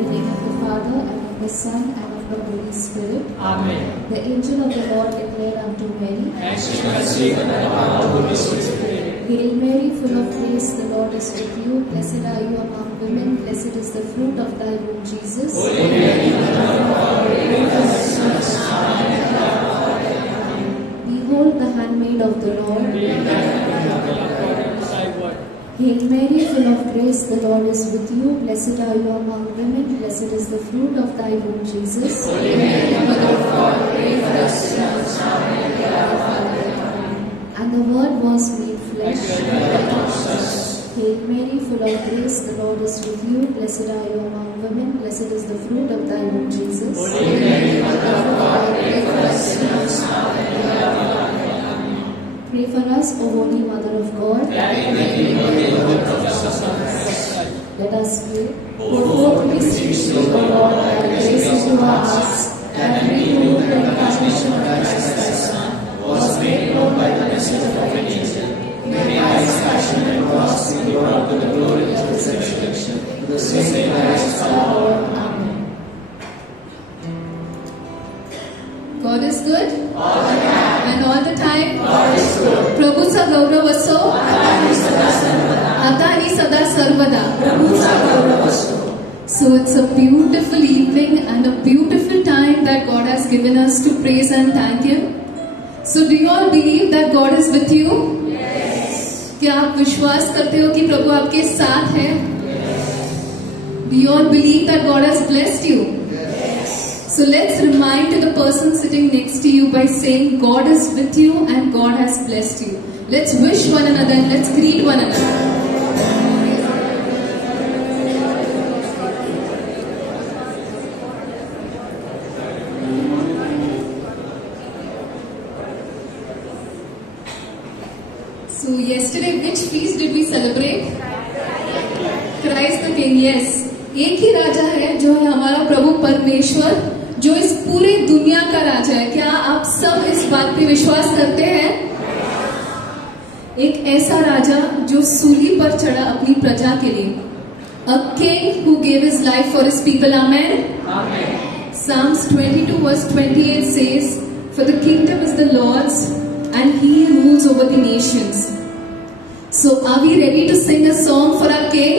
the name of the Father, and of the Son, and of the Holy Spirit. Amen. The angel of the Lord declared unto Mary, Hail Mary, full of grace, the Lord is with you. Blessed are you among women, blessed is the fruit of thy womb, Jesus. Holy Mary, Mother of God, pray for us sinners, now and at the hour of our death. Amen. Behold the handmaid of the Lord. Hail Mary, full of grace, the Lord is with you. Blessed are you among women, blessed is the fruit of thy womb, Jesus. Holy Mary, Mother of God, pray for us sinners, now and at the hour of our death. Amen. And the Word was made flesh. Hail Mary, full of grace, the Lord is with you. Blessed are you among women, blessed is the fruit of thy womb, Jesus. Holy Mary, Mother of God, pray for us sinners, now and at the hour of our death. Amen. Pray for us, O Holy Mother of God. That we may be worthy of the promises of Christ. Let us pray. Pour forth mysteries, O Lord, thy grace into our hearts, that we who the incarnation of Christ thy Son was made known by the message of an angel. May Christ's passion and cross be brought to the glory of his resurrection. To the same Christ our Lord. Amen. God is good. All the time. And all the time. God is good. प्रभूचा गौरव असो. आता आणि सदा सर्वदा. आता आणि सदा सर्वदा. प्रभूचा गौरव असो. So it's a beautiful evening and a beautiful time that God has given us to praise and thank Him. So do you all believe that God is with you? Yes. क्या आप विश्वास करते हो कि प्रभु आपके साथ है? Yes. Do you all believe that God has blessed you? Yes. So let's remind to the person sitting next to you by saying God is with you and God has blessed you. Let's wish one another and let's greet one another. So yesterday, which feast did we celebrate? Christ the King. Yes. एक ही राजा है जो है हमारा प्रभु परमेश्वर, जो इस पूरे दुनिया का राजा है. क्या आप सब इस बात पे विश्वास करते हैं? एक ऐसा राजा जो सूली पर चढ़ा अपनी प्रजा के लिए. A king who gave his life for his people. Amen. Amen. Psalms 22 verse 28 says, "For the kingdom is the Lord's, and He rules over the nations." So, are we ready to sing a song for our King?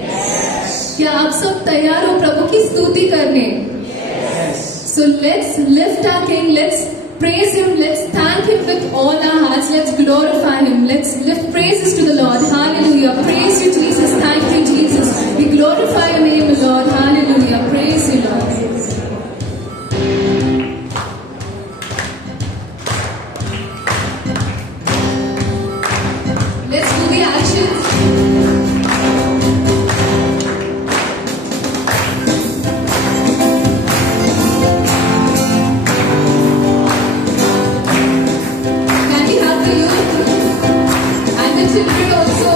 Yes. क्या आप सब तैयार हो प्रभु की स्तुति करने? Yes. So let's lift our King. Let's praise Him. Let's thank Him with all our hearts. Let's glorify Him. Let's lift praises to the Lord. Hallelujah. Praise you, Jesus. Thank you, Jesus. We glorify Your name, Lord. Hallelujah. Praise You, Lord. Let's do the actions. Can we have the youth and the children also?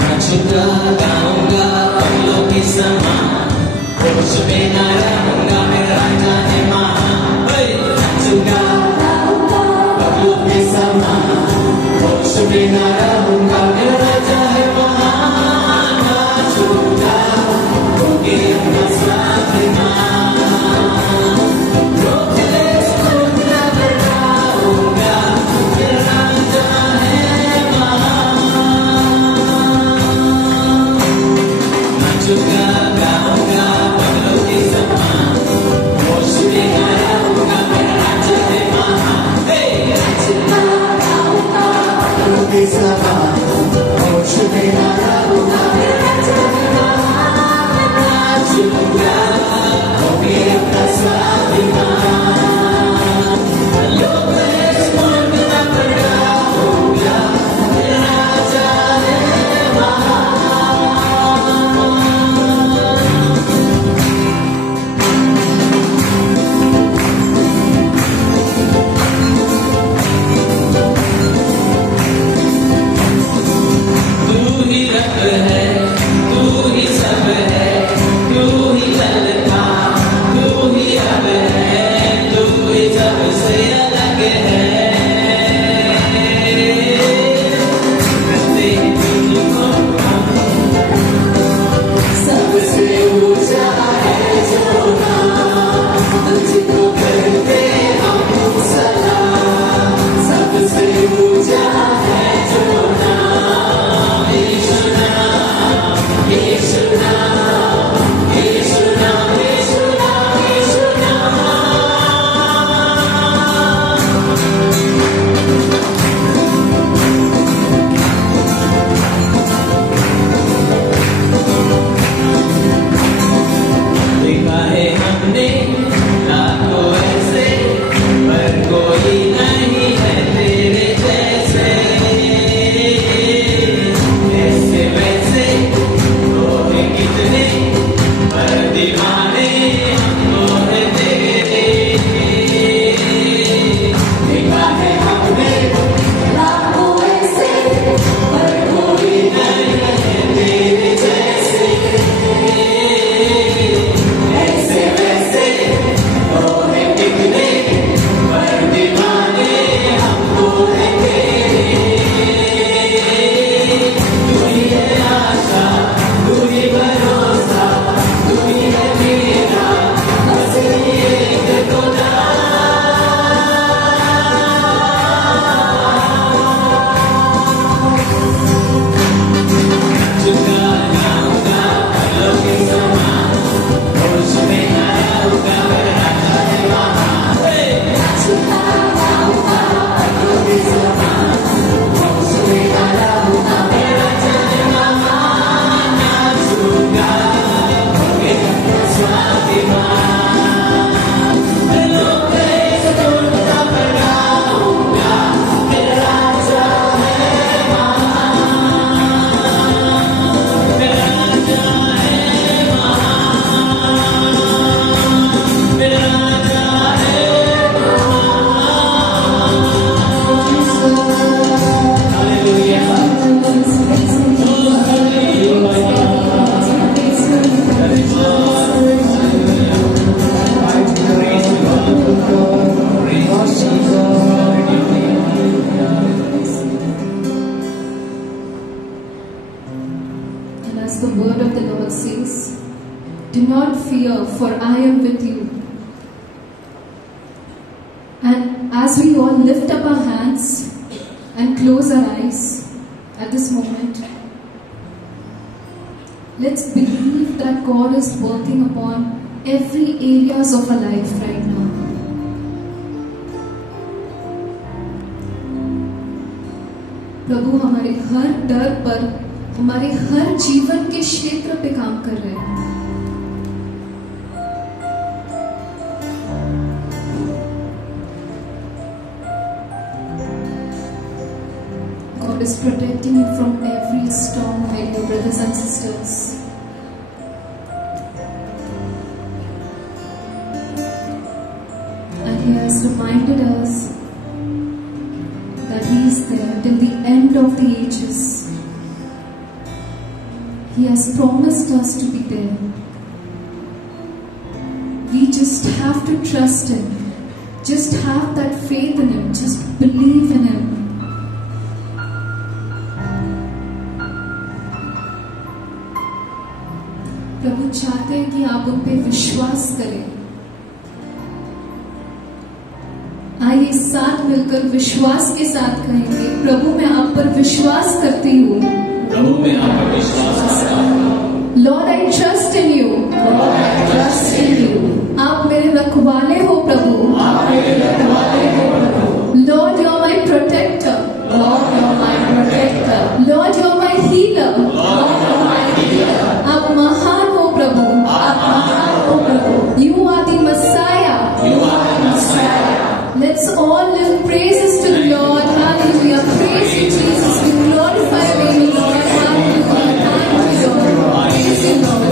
नाचूंगा गाऊंगा पगलों की समान, होश में न रहूंगा मैं राजा ने महान. नाचूंगा गाऊंगा पगलों की समान, होश में न रहूंगा मैं राजा है महान. नाचूंगा होगी अपना स्वाभिमान, रोक ले सुनना बनाऊंगा मैं राजा है नाचूंगा गाऊंगा पगलों की समान, होश में न रहूंगा मैं राजा है महान. नाचूंगा गाऊंगा पगलों की समान, होश में न रहूंगा मैं राजा है महान. नाचूंगा होगी अपना स्वाभिमान, लोग स्मरण न बनाऊंगा मैं राजा है तू ही रब है, तू ही सब है, तू ही ललका, तू ही अब है, तू ही सबसे अलग है. करते as the word of the Lord says, "Do not fear, for I am with you." And as we all lift up our hands and close our eyes at this moment, let's believe that God is working upon every areas of our life right now. प्रभु हमारे हर डर पर, हमारे हर जीवन के क्षेत्र पे काम कर रहे हैं। God is protecting you from every storm, my dear brothers and sisters. And He has reminded us that He is there till the end of the ages. He has promised us to be there. We just have to trust Him. Just have that faith in Him. Just believe in Him. प्रभु चाहते हैं कि आप उन पे विश्वास करें। आइए साथ मिलकर विश्वास के साथ कहेंगे, प्रभु मैं आप पर विश्वास करती हूँ। प्रभु मैं आप पर विश्वास करता हूँ। Lord, I trust in you. Lord, I trust in you. आप मेरे रखवाले हो प्रभु। आप मेरे रखवाले हो प्रभु। Lord, you're my protector. Lord, you're my protector. Lord, you're my healer. Lord, you're my healer. आप महान हो प्रभु। आप महान हो प्रभु। You are the Messiah. You are the Messiah. Let's all lift praises to the Lord. Hallelujah. Praise you, Jesus. We glorify your name, Lord. Hallelujah. Thank you, Lord. Praise you, Lord.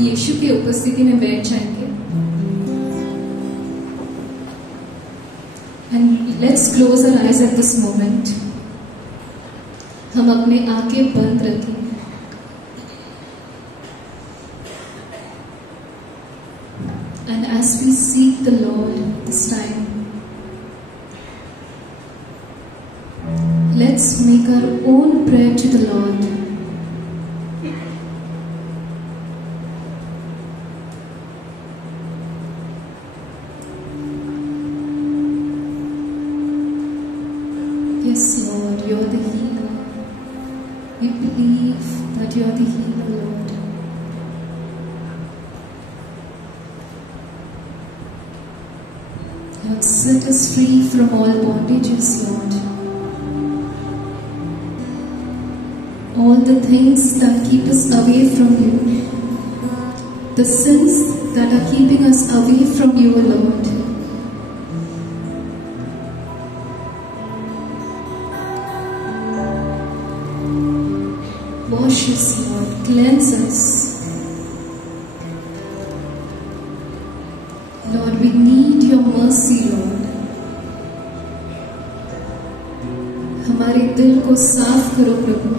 यीशु की उपस्थिति में बैठ जाएंगे। And let's close our eyes at this moment. हम अपने आंखें बंद रखें। And as we seek the Lord this time, let's make our own prayer to the Lord. Yes, Lord, you are the healer. We believe that you are the healer, Lord. Lord, set us free from all bondages, Lord. All the things that keep us away from you, the sins that are keeping us away from you, Lord. Wash us, Lord, cleanse us. Lord, we need your mercy, Lord. हमारे दिल को साफ करो प्रभु।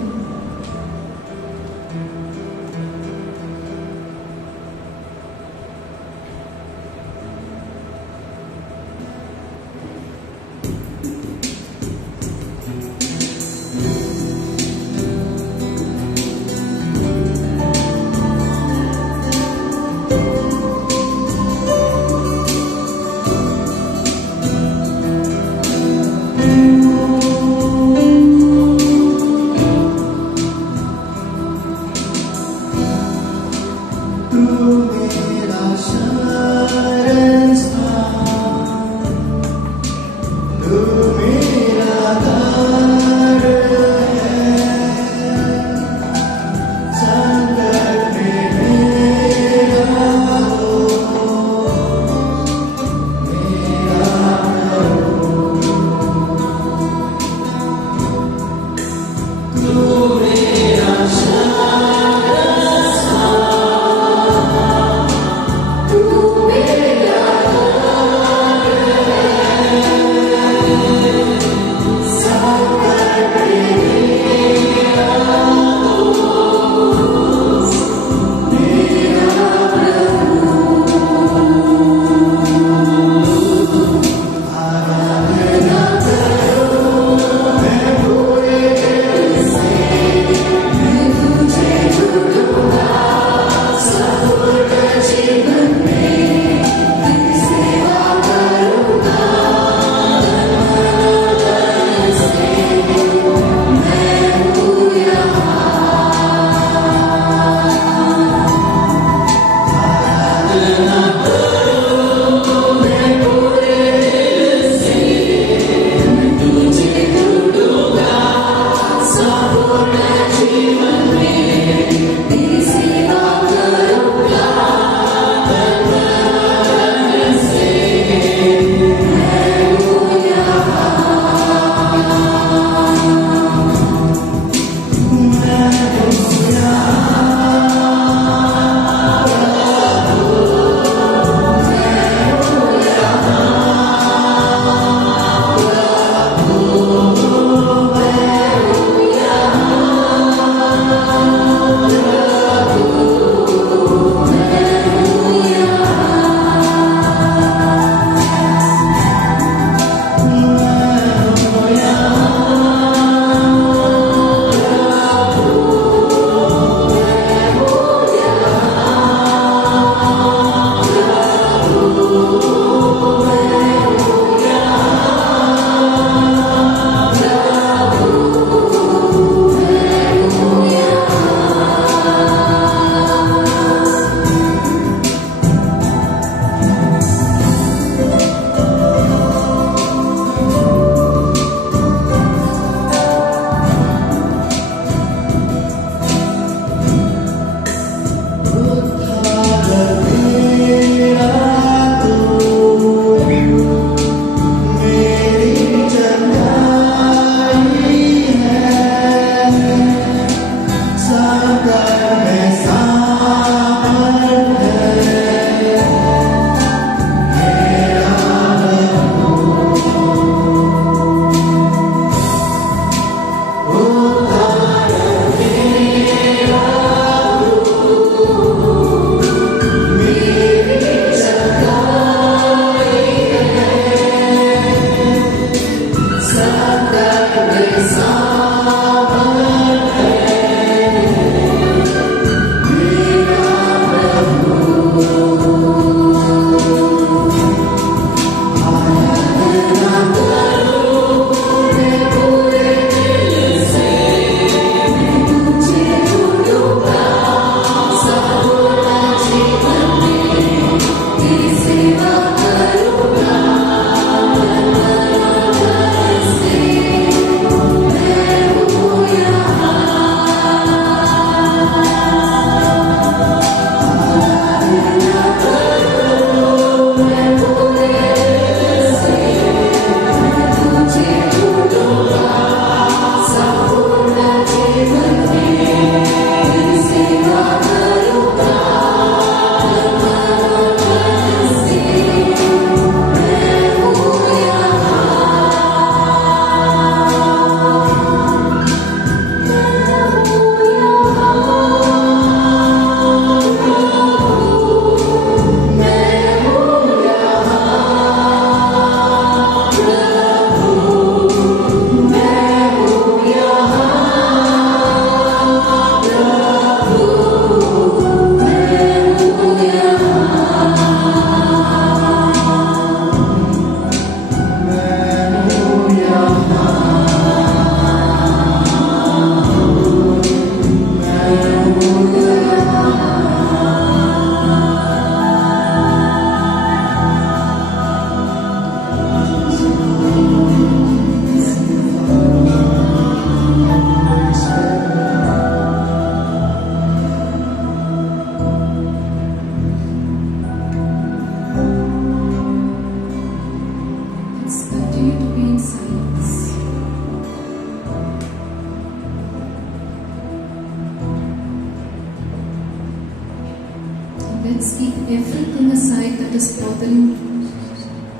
let's keep everything aside that is bothering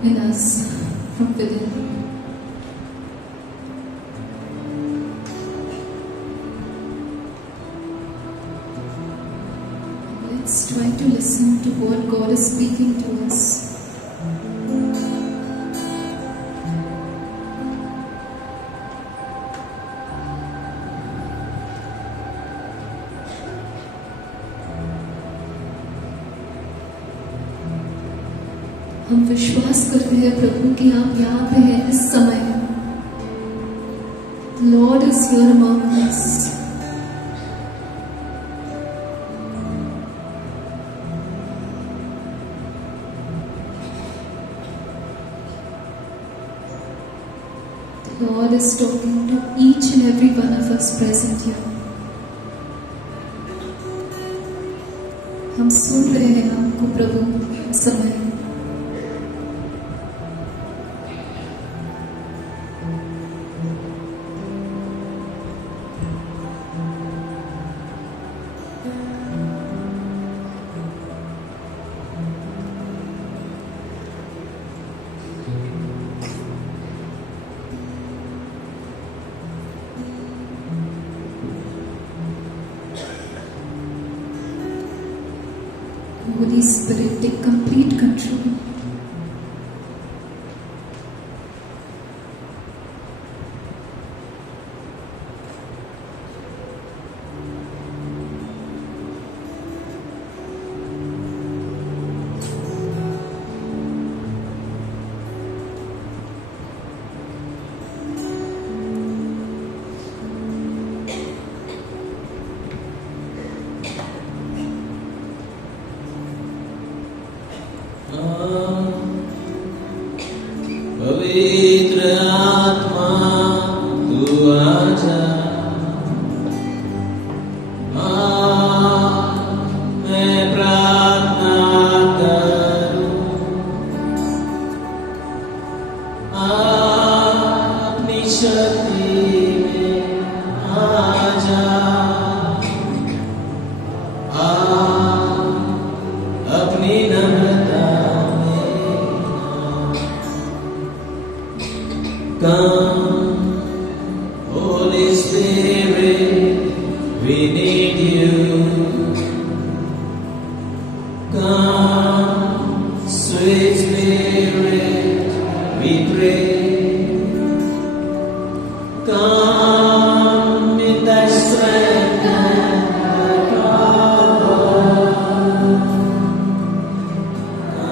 in us from within. Let's try to listen to what God is speaking to us. हम विश्वास करते हैं प्रभु कि आप यहाँ पे हैं इस समय. Lord is here among us. The Lord is talking to each and every one of us present here. हम सुन रहे हैं आपको प्रभु इस समय. Holy Spirit, take complete control. पवित्र आत्मा तू आजा, मैं प्रार्थना करूं, अपनी शक्ति में आजा, अपनी नम्रता come, Holy Spirit, we need you. Come, sweet Spirit, we pray. Come in thy strength and power.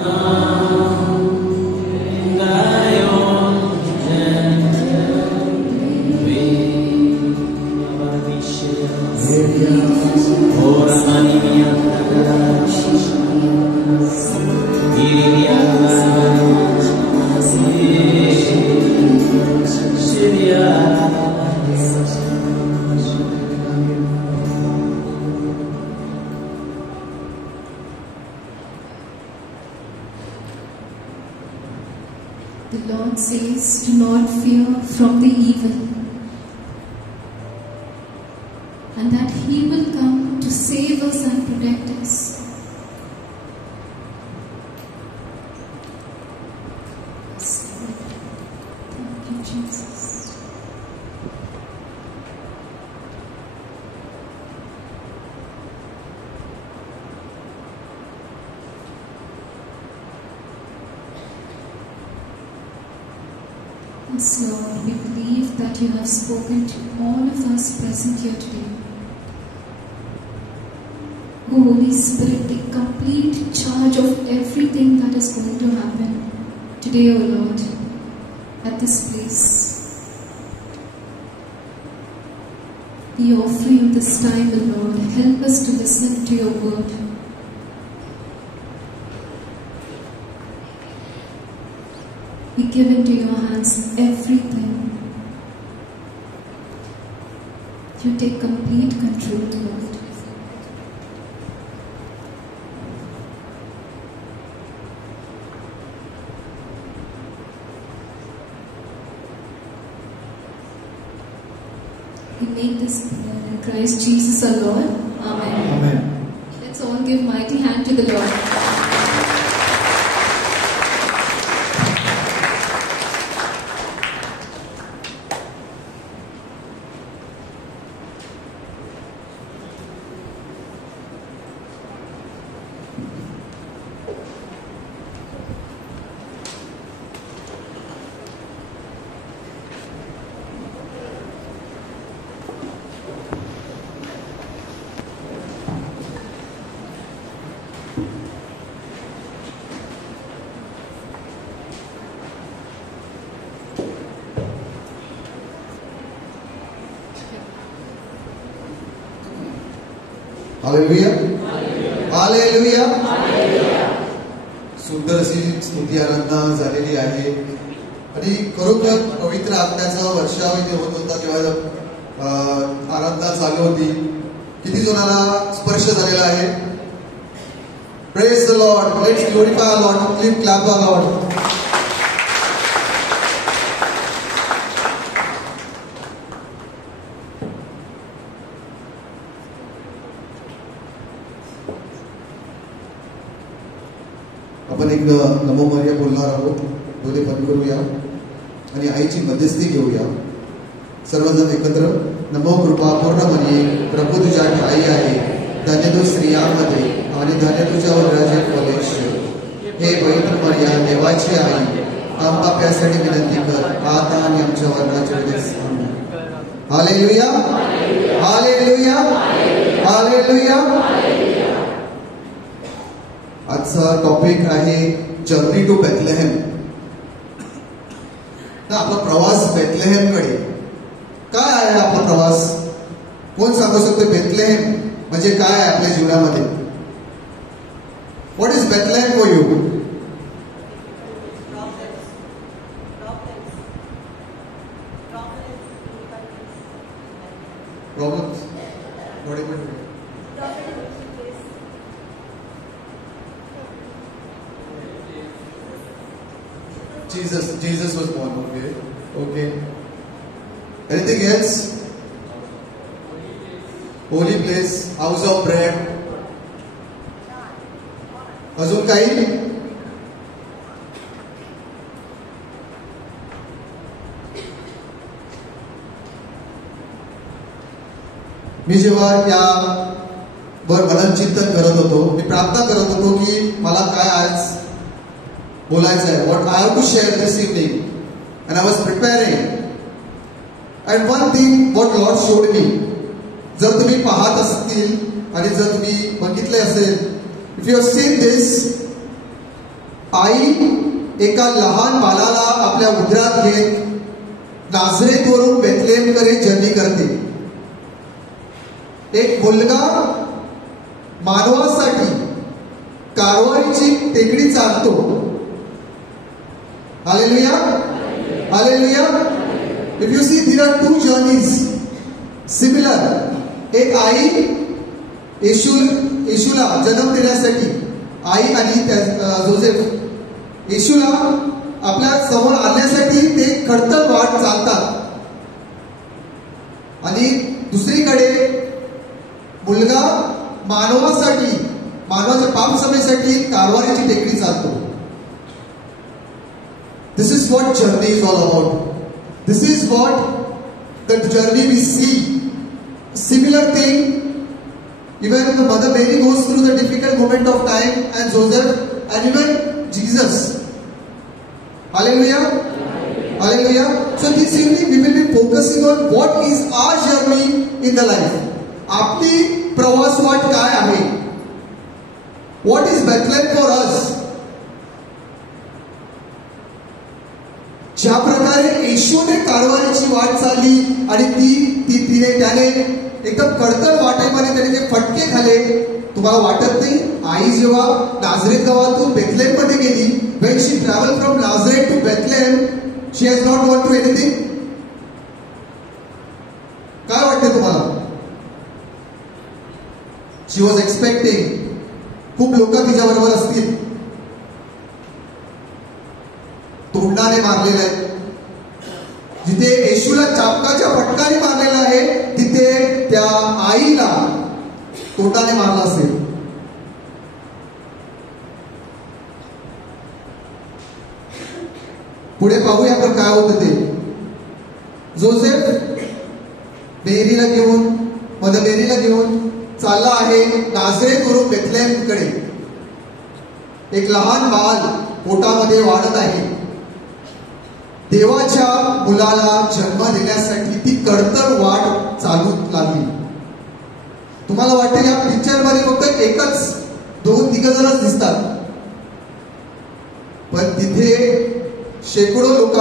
Come in thy own ora anima The Lord says, do not fear from the evil, and that He will come to save us and protect us. Thank you, Jesus. Yes, Lord, we believe that you have spoken to all of us present here today. O Holy Spirit, take complete charge of everything that is going to happen today, O Lord, at this place. We offer you this time, O Lord. Help us to listen to your word. We give into your hands everything. You take complete control, Lord. We make this prayer in Christ Jesus our Lord. Amen. Amen. Let's song, Give Mighty Hand to the Lord. Hallelujah, hallelujah. सुंदर अशी स्तुती आराधना झालेली आहे आणि खरोखर पवित्र आत्म्याचा वर्षाव इथे होत होता तेव्हा आराधना चालू होती. किती जणांना स्पर्श झालेला आहे? Praise the Lord, let's glorify the Lord, clip clap the Lord. आपण एक नमो मर्या बोलणार आहोत, दोन्ही बंद करूया आणि आईची मध्यस्थी घेऊया. सर्वजण एकत्र. नमो कृपा पूर्ण मनी प्रभू तुझ्या आई आहे, धन्य तू स्त्रियांमध्ये आणि धन्य तुझ्यावर राजे फलेश. हे पवित्र मर्या देवाची आई, आम पाप्यासाठी विनंती कर आता आणि आमच्यावर राज्यात. Hallelujah, hallelujah, hallelujah. आजचा टॉपिक आहे जर्नी टू बेथलेहेम. आपला प्रवास बेथलेहेम कडे. काय आहे आपला प्रवास? कोण सांगू शकतो बेथलेहेम म्हणजे काय आहे आपल्या जीवनामध्ये? What is Bethlehem for you? Problems. Jesus was born. Okay. Anything else? Holy place, house of bread. अजून काही? मी जेव्हा यावर मननचिंतन करत होतो, मी प्रार्थना करत होतो की मला काय आज बोलायचं आहे. What I have to share this evening, and I was preparing. And one thing what Lord showed me, जर तुम्ही पाहत असतील आणि जर तुम्ही बघितले असेल, if you have seen this, आई एका लहान बालाला आपल्या उदरात घेत नाझरेतवरून बेथलेहेमकडे जर्नी करते. एक मुलगा मानवासाठी कारवारीची टेकडी चालतो. Hallelujah, hallelujah. If you see, there are two journeys similar. एक आई येशूला जन्म देण्यासाठी, आई आणि जोसेफ येशूला आपल्या समोर आणण्यासाठी ते खडतर वाट चालतात आणि दुसरीकडे मुलगा मानवासाठी, मानवाच्या पाप क्षमेसाठी कारवारीची टेकडी चालतो. This is what journey is all about. This is what the journey we see. Similar thing, even the Mother Mary goes through the difficult moment of time, and Joseph, and even Jesus. Hallelujah, hallelujah. So this evening we will be focusing on what is our journey in the life. आपली प्रवास वाट काय आहे? What is Bethlehem for us? ज्या प्रकारे येशूने कारवारीची वाट चालली आणि त्याने एकदम कडतर वाटेमध्ये त्याने ते फटके खाले. तुम्हाला वाटत नाही आई जेव्हा नाझरेत गावातून बेथलेहेम मध्ये गेली, when she traveled from Nazareth to Bethlehem, she has not gone to anything. काय वाटते तुम्हाला? She was expecting खूप लोक तिच्या बरोबर असतील. तोंडाने मारलेले आहेत. जिथे येशूला चापकाच्या फटकाने मारलेला आहे, तिथे त्या आईला तोंडाने मारला असेल. पुढे पाहूया आपण काय होतं ते. जोसेफ मेरीला घेऊन मदर मेरीला घेऊन चालला आहे नाझरेतवरून बेथलेहमकडे. एक लहान बाळ पोटामध्ये वाढत आहे. देवाच्या मुलाला जन्म देण्यासाठी ती कडतड वाट चालू लागली. तुम्हाला वाटतं या पिक्चर मध्ये फक्त एकच 2-3 जणच दिसतात, पण तिथे शेकडो लोक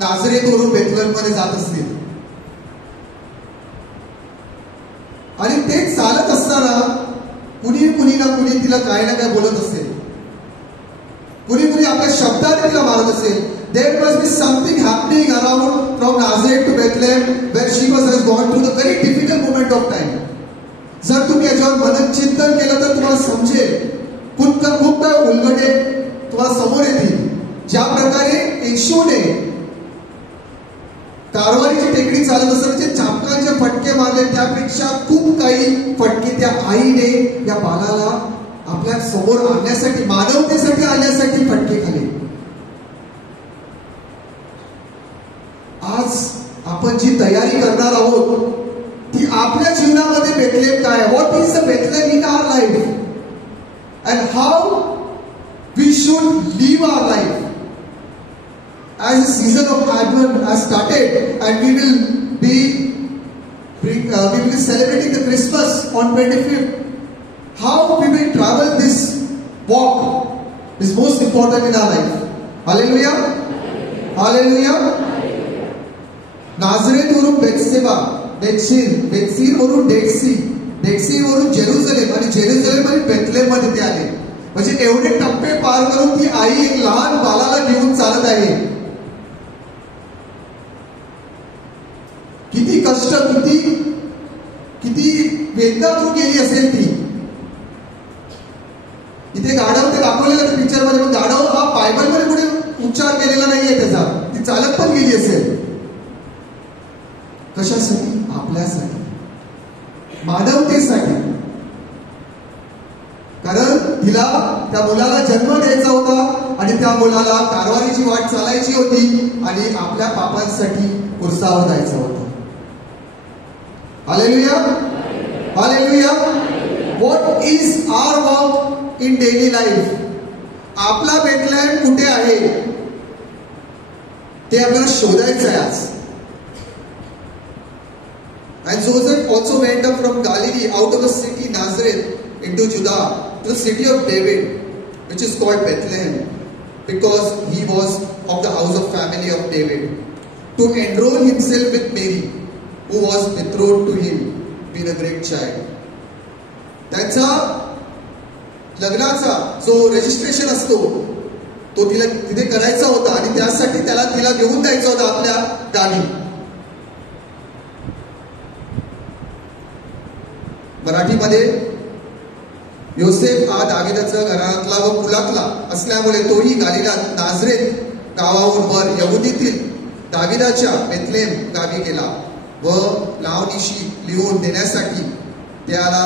नाझरेतवरून बेथलेहममध्ये जात असतील. आणि ते चालत असताना कुणी ना कुणी तिला काही ना काय बोलत असेल. कुणी आपल्या शब्दाने तिला मारत असेल. There must be something happening around from Nazareth to Bethlehem where she has gone through the very difficult moment of time. जर तुम्ही याच्यावर मनचिंतन केलं तर तुम्हाला समजेल खूप काय उलगडे तुम्हाला समोर येतील. ज्या प्रकारे येशूने कारवारीची टेकडी चालत असताना जे चापकांचे फटके मारले त्यापेक्षा खूप काही फटके त्या आईने या बाळाला आपल्या समोर आणण्यासाठी, मानवतेसाठी आणण्यासाठी फटके खाले. आज आपण जी तयारी करणार आहोत ती आपल्या जीवनामध्ये बेथलेहम काय, what is the Bethlehem in our life and how we should live our life. As the season of Advent has started and we will be celebrating the Christmas on 25th, how we will travel this walk is most important in our life. Hallelujah. Hallelujah. नाझरेत वरून बेथसीर वरून डेक्सी वरून जेरुसलेम आणि जेरुसलेम आणि बेथलेहम मध्ये ते आले. म्हणजे एवढे टप्पे पार करून ती आई एक लहान बाळाला घेऊन चालत आहे. किती कष्ट, किती वेदनातून गेली असेल ती. इथे गाढव ते दाखवलेलं पिक्चर मध्ये, पण गाढव हा बायबल मध्ये कुठे उच्चार केलेला नाहीये त्याचा. ती चालत पण गेली असेल. कशासाठी? आपल्यासाठी, मानवतेसाठी. कारण तिला त्या मुलाला जन्म द्यायचा होता आणि त्या मुलाला कारवारीची वाट चालायची होती आणि आपल्या पापांसाठी कुरसावर जायचं होतं. Hallelujah. Hallelujah. What is our walk in daily life? आपला बेथलेहम कुठे आहे ते आपल्याला शोधायचं आहे आज. And Joseph also went up from Galilee out of the city Nazareth into Judah to the city of David, which is called Bethlehem, because he was of the house of family of David, to enroll himself with Mary, who was betrothed to him, being a great child. त्याचा लग्नाचा जो रजिस्ट्रेशन असतो तो तिला तिथे करायचा होता आणि त्यासाठी तिला घेऊन जायचं होतं आपल्या गावी. मराठीमध्ये योसेफ हा दाविदाचा घरातला व कुलातला असल्यामुळे तोही गालिलात नाझरेत गावाहून वर यहुदीतील दाविदाच्या बेथलेहम गावी गेला व लावणीशी लिहून देण्यासाठी त्याला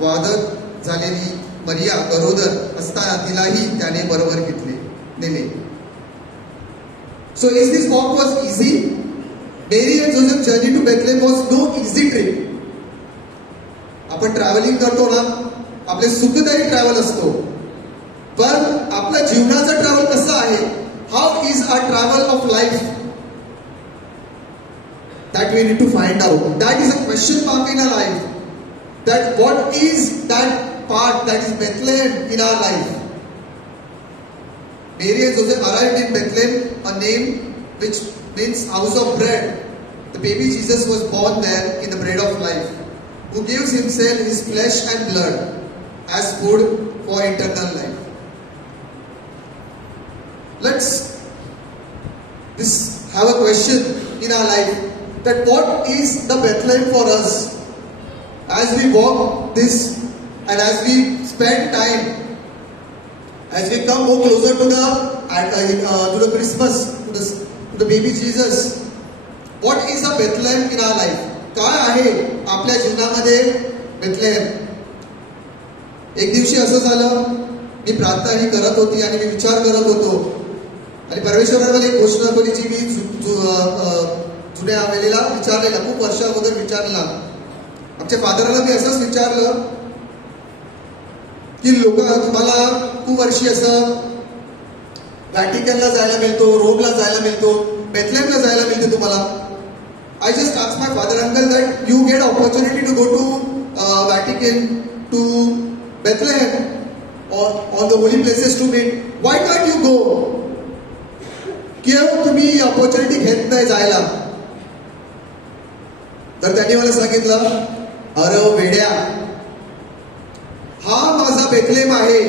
वादक झालेली मरिया गरोदर असताना तिलाही त्याने बरोबर नेले. So is this walk was easy? Mary and Joseph journey to Bethlehem was no easy trip. आपण ट्रॅव्हलिंग करतो ना, आपले सुखदायी ट्रॅव्हल असतो, पण आपल्या जीवनाचा ट्रॅव्हल कसा आहे? How is our travel of life? That we need to find out. That is a question mark in our life. That what is that part that is Bethlehem in our life? Mary and Joseph arrived in Bethlehem, a name which means house of bread. The baby Jesus was born there in the bread of life, who gives himself his flesh and blood as food for eternal life. Let's have a question in our life, that what is the Bethlehem for us? As we walk this and as we spend time, as we come more closer to the Christmas, to the baby Jesus, what is the Bethlehem in our life? काय आहे आपल्या जीवनामध्ये बेथलेहम? एक दिवशी असं झालं, मी प्रार्थना ही करत होती आणि मी विचार करत होतो आणि परमेश्वराने एक गोष्ट दाखवली जी मी जुन्या वेळेला विचारलेला, खूप वर्ष अगोदर विचारला. आमच्या फादराला मी असंच विचारलं की लोक तुम्हाला खूप वर्षी असं व्हॅटिकनला जायला मिळतो, रोमला जायला मिळतो, बेथलेहमला जायला मिळते तुम्हाला. I just ask my father uncle that you get opportunity to go to Vatican, to Bethlehem on the holy places to meet. Why can't you go? किंवा तुम्ही ऑपॉर्च्युनिटी घेत नाही जायला? तर त्यांनी मला सांगितलं, अरे वेड्या, हा माझा बेथलेहम आहे.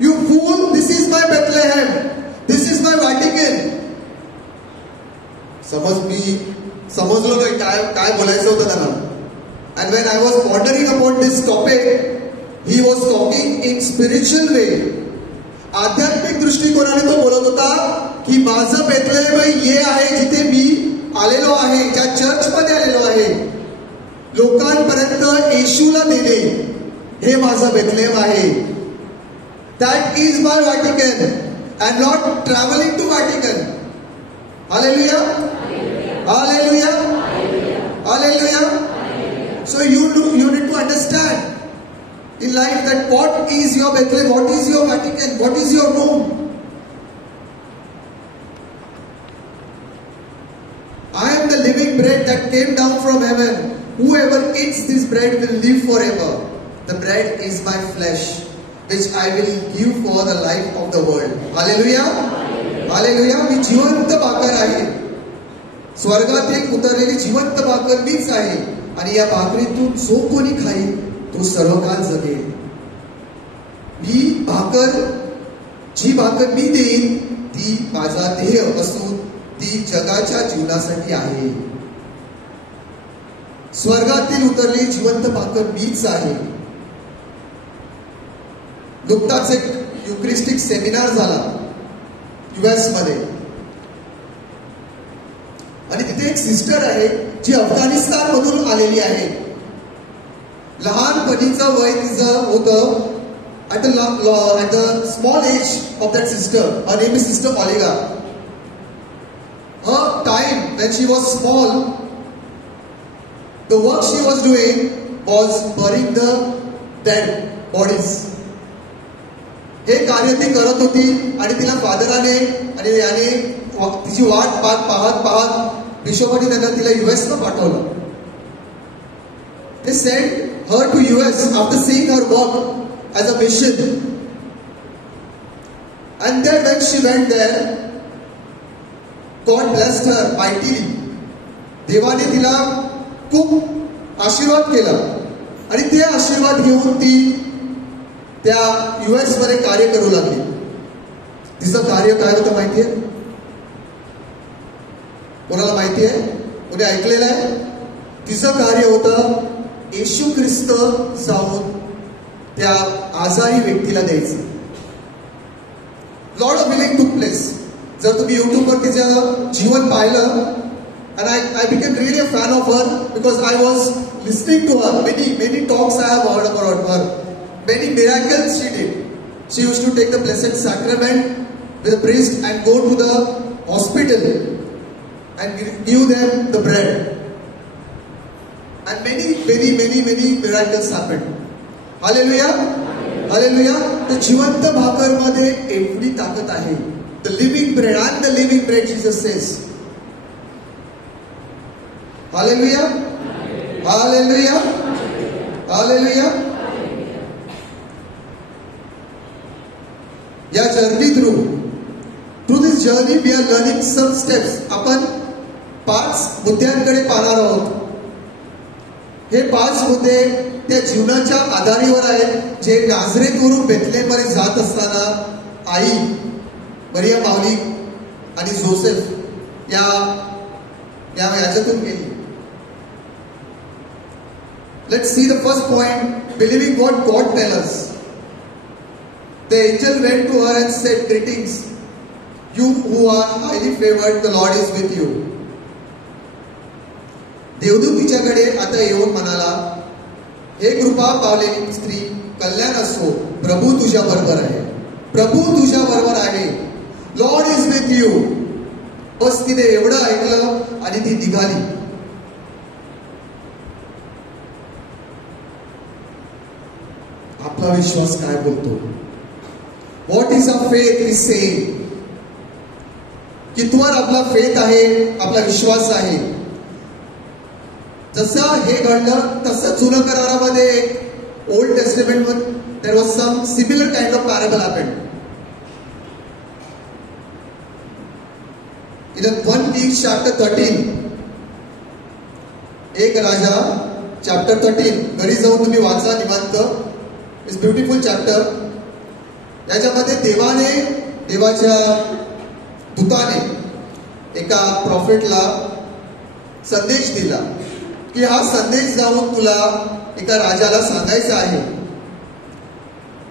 You fool, this is my Bethlehem, this is my Vatican. मी समजलो नाही काय बोलायचं होतं त्यांना. And when I was wondering about this topic, he was talking in spiritual way. आध्यात्मिक दृष्टिकोनाने तो बोलत होता की माझं बेथलेहम हे आहे जिथे मी आलेलो आहे, ज्या चर्चमध्ये आलेलो आहे. लोकांपर्यंत येशूला देणे हे माझं बेथलेहम आहे. That is my Vatican and not travelling to Vatican. Hallelujah, hallelujah, hallelujah. So you need to understand in life that what is your Bethlehem, what is your Vatican, what is your Rome. I am the living bread that came down from heaven. Whoever eats this bread will live forever. The bread is my flesh, which I will give for the life of the world. Hallelujah, hallelujah. मी जिवंत भाकर आहे. स्वर्गात उतरलेली जिवंत भाकर मीच आहे. आणि या भाकरीतून जो कोणी खाईल तो सर्वकाळ जगेल. जी भाकर मी देईन ती माझा देह असून ती जगाच्या जीवनासाठी आहे. स्वर्गातील उतरलेली जिवंत भाकर मीच आहे. नुकताच एक युक्रिस्टिक सेमिनार झाला US मध्ये, आणि तिथे एक सिस्टर आहे जी अफगाणिस्तान मधून आलेली आहे. लहानपणीचं वय तिचं होतं. at the small age of that sister, her name is Sister Oliga. Her time when she was small, the work she was doing was burying the dead bodies. हे कार्य ती करत होती आणि तिला फादराने आणि याने तिची वाट पाहत बिशोपाने त्यांना तिला US ला पाठवलं. They sent her to US after seeing her work as a mission. And then when she went there, God blessed her mightily. देवाने तिला खूप आशीर्वाद केला आणि ते आशीर्वाद घेऊन ती त्या US मध्ये कार्य करू लागली. तिचं कार्य काय होतं माहितीये? कोणाला माहिती आहे? कोणी ऐकलेलं आहे? तिचं कार्य होतं येशू ख्रिस्त जाऊन त्या आजारी व्यक्तीला द्यायचं. लॉट ऑफ हिलिंग टूक प्लेस. जर तुम्ही युट्यूबवर तिचं जीवन पाहिलं, and I became really a fan of her because I was listening to her. Many talks I have heard about her. Many miracles she did. She used to take the Blessed Sacrament with the priest and go to the hospital and give them the bread. And many miracles happened. Hallelujah, hallelujah. The जिवंत भाकर मध्ये एवढी ताकद आहे. The living bread, and the living bread, Jesus says. Hallelujah, hallelujah, hallelujah. या journey through this journey we are learning some steps. आपण 5 मुद्द्यांकडे पाहणार आहोत. हे 5 मुद्दे त्या जीवनाच्या आधारीवर आहेत जे नाझरेतवरून बेथलेहममध्ये जात असताना आई मरिया माऊली आणि जोसेफ याच्यातून गेली. Let's see the first point, believing what God tells us. The angel went to her and said, "Greetings, you who are highly favored, the Lord is with you." देवदूत तिच्याकडे आता येऊन म्हणाला, हे कृपा पावलेली स्त्री, कल्याण असो, प्रभू तुझ्या बरोबर आहे. प्रभू तुझ्या बरोबर आहे. Lord is with you. बस तिने एवढं ऐकलं आणि ती निघाली. आपला विश्वास काय बोलतो? What is a faith is saying. कितवर आपला फेथ आहे, आपला विश्वास आहे. जसं हे घडलं तसं जुनं करारामध्ये ओल्ड टेस्टमेंट मध्ये there was some similar kind of parable happened. In 1 Kings chapter 13, एक राजा चॅप्टर 13 घरी जाऊन तुम्ही वाचा निवांत. It's beautiful chapter. याच्यामध्ये देवाच्या दूताने एका प्रॉफिटला संदेश दिला की हा संदेश जाऊन तुला एका राजाला सांगायचा आहे,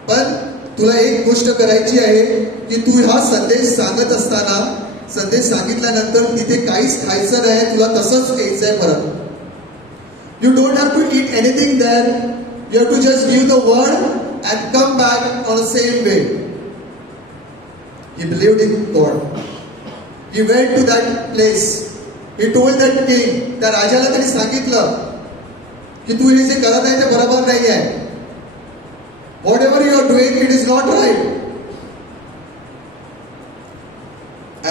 पण तुला एक गोष्ट करायची आहे की तू हा संदेश सांगत असताना, संदेश सांगितल्यानंतर तिथे काहीच खायचं नाही, तुला तसंच यायचंय परत. You don't have to eat anything there. You have to just give the word and come back on the same way. He believed in God. He went to that place. He told that king, त्या राजाला त्यांनी सांगितलं की तू हे जे करत आहे ते बरोबर नाही आहे. Whatever you are doing, it is not right.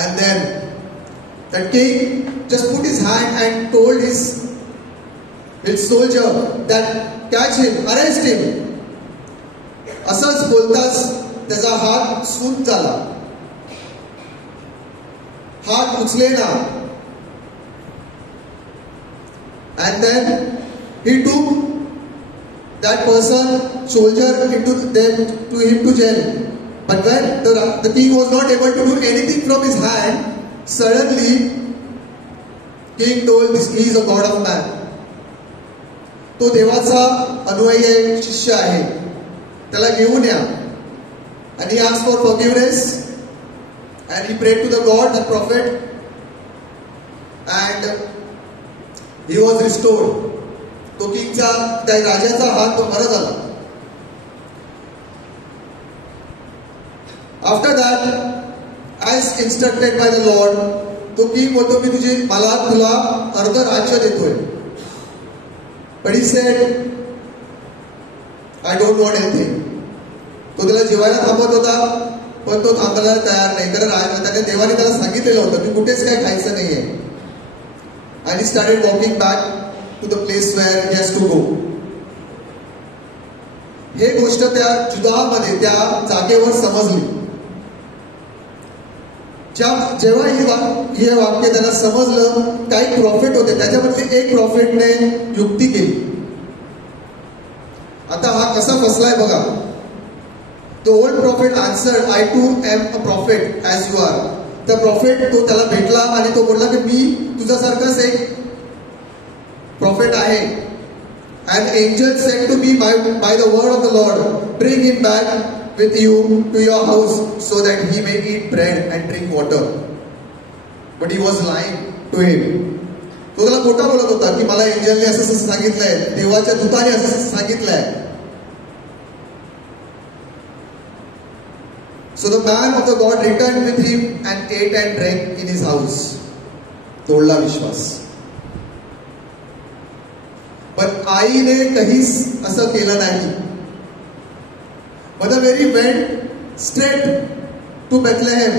And then the king just put his hand and told his soldier that catch him, arrest him. असंच बोलताच त्याचा हात सून झाला. हात उचले ना. And then he took that person, soldier, to him to jail. But when the king was not able to do anything from his hand, suddenly king told this, he is a god of man. तो देवाचा अनुयायी आहे, शिष्य आहे, त्याला घेऊन या. And he asked for forgiveness. And he prayed to the God, the prophet, and he was restored. तो किंगचा, त्या राजाचा हात तो बरा झाला. After that, as instructed by the Lord, तो किंग बोलतो मी तुला अर्ध राज्य देतोय. But he said, I don't want anything. तो त्याला जेवायला थांबत होता, पण तो थांबायला तयार नाही, कारण त्याने देवाने त्याला सांगितलेलं होतं की कुठेच काही खायचं नाहीये. And he started walking back to the place where he has to go. हे गोष्ट त्या जुदामध्ये, त्या जागेवर समजली. जेव्हा हे वाक्य त्यांना समजलं, काही प्रॉफिट होते, त्याच्यामध्ये एक प्रॉफिटने युक्ती केली. आता हा कसा फसलाय बघा. The old prophet answered, I too am a prophet as you are. The prophet तो त्याला भेटला आणि तो बोलला की मी तुझ्यासारखाच एक prophet आहे. And angel said to me by the word of the Lord, bring him back with you to your house so that he may eat bread and drink water. But he was lying to him. तो त्याला खोटा बोलत होता की मला एंजलने असं सांगितलंय, देवाच्या दूताने असं सांगितलंय. So the man of the God returned with him and ate and drank in his house. तोडला विश्वास. पण आईने काहीच असं केलं नाही. Mother Mary went straight to Bethlehem